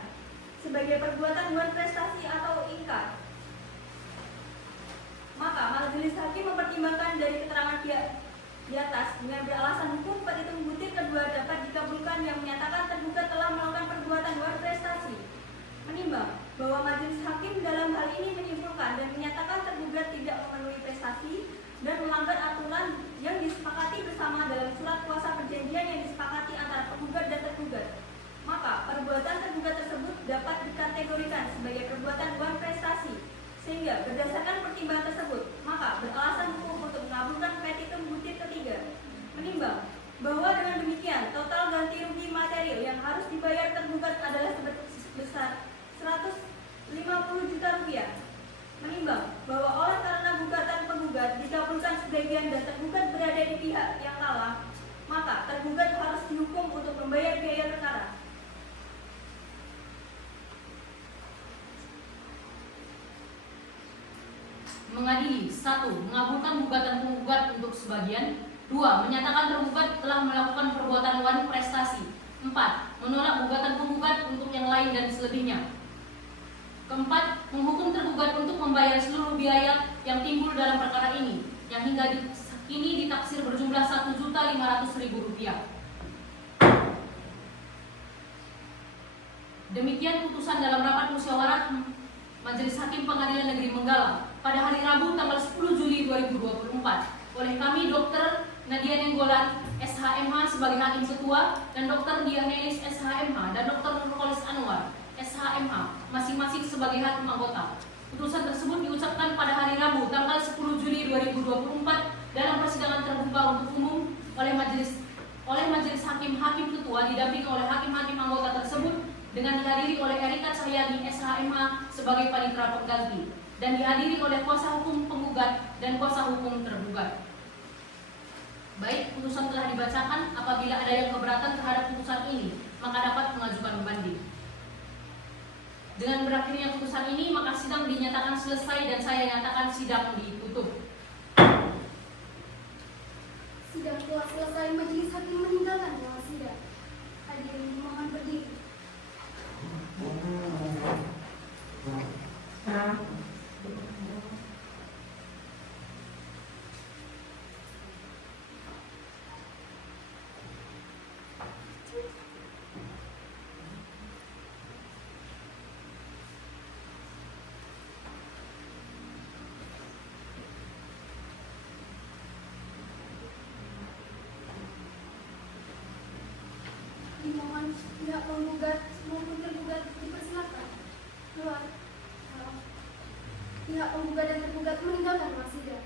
sebagai perbuatan wan prestasi atau ingkar, maka Majelis Hakim mempertimbangkan dari keterangan pihak di atas dengan beralasan hukum petitum butir kedua dapat dikabulkan yang menyatakan tergugat telah melakukan perbuatan wan prestasi. Menimbang bahwa Majelis Hakim dalam hal ini menyimpulkan dan menyatakan tergugat tidak memenuhi prestasi dan melanggar aturan yang disepakati bersama dalam surat kuasa perjanjian yang disepakati antara penggugat dan tergugat, maka perbuatan tergugat tersebut dapat dikategorikan sebagai perbuatan wan prestasi. Sehingga berdasarkan pertimbangan tersebut, maka beralasan hukum untuk mengabulkan petitum butir ketiga. Menimbang bahwa dengan demikian total ganti rugi material yang harus dibayar tergugat adalah sebesar 150 juta rupiah. Menimbang bahwa oleh karena gugatan penggugat dikabulkan sebagian dan tergugat berada di pihak yang kalah, maka tergugat harus dihukum untuk membayar biaya perkara. Mengadili 1. Mengabulkan gugatan penggugat untuk sebagian. 2. Menyatakan tergugat telah melakukan perbuatan wan prestasi. 4. Menolak gugatan penggugat untuk yang lain dan selebihnya. Keempat, menghukum tergugat untuk membayar seluruh biaya yang timbul dalam perkara ini, yang hingga kini ditaksir berjumlah Rp1.500.000. Demikian putusan dalam rapat musyawarah Majelis Hakim Pengadilan Negeri Menggala pada hari Rabu tanggal 10 Juli 2024 oleh kami Dr. Nadia Nenggolan, SHMH sebagai Hakim Ketua, dan Dr. Dianelis SHMH dan Dr. Nurkolis Anwar, SHMH, masing-masing sebagai hakim anggota. Putusan tersebut diucapkan pada hari Rabu tanggal 10 Juli 2024 dalam persidangan terbuka untuk umum oleh Majelis Hakim Ketua didampingi oleh hakim-hakim anggota tersebut dengan dihadiri oleh Erika Cahyani SHMH sebagai panitera pengganti dan dihadiri oleh kuasa hukum penggugat dan kuasa hukum tergugat. Baik, putusan telah dibacakan. Apabila ada yang keberatan terhadap putusan ini, maka dapat mengajukan banding. Dengan berakhirnya putusan ini, maka sidang dinyatakan selesai dan saya nyatakan sidang ditutup. Sidang telah selesai, majelis hakim meninggalkan ruang sidang. Hadirin dimohon berdiri. Dimohon pihak penggugat maupun tergugat dipersilakan keluar. Pihak penggugat dan tergugat meninggalkan ruang sidang.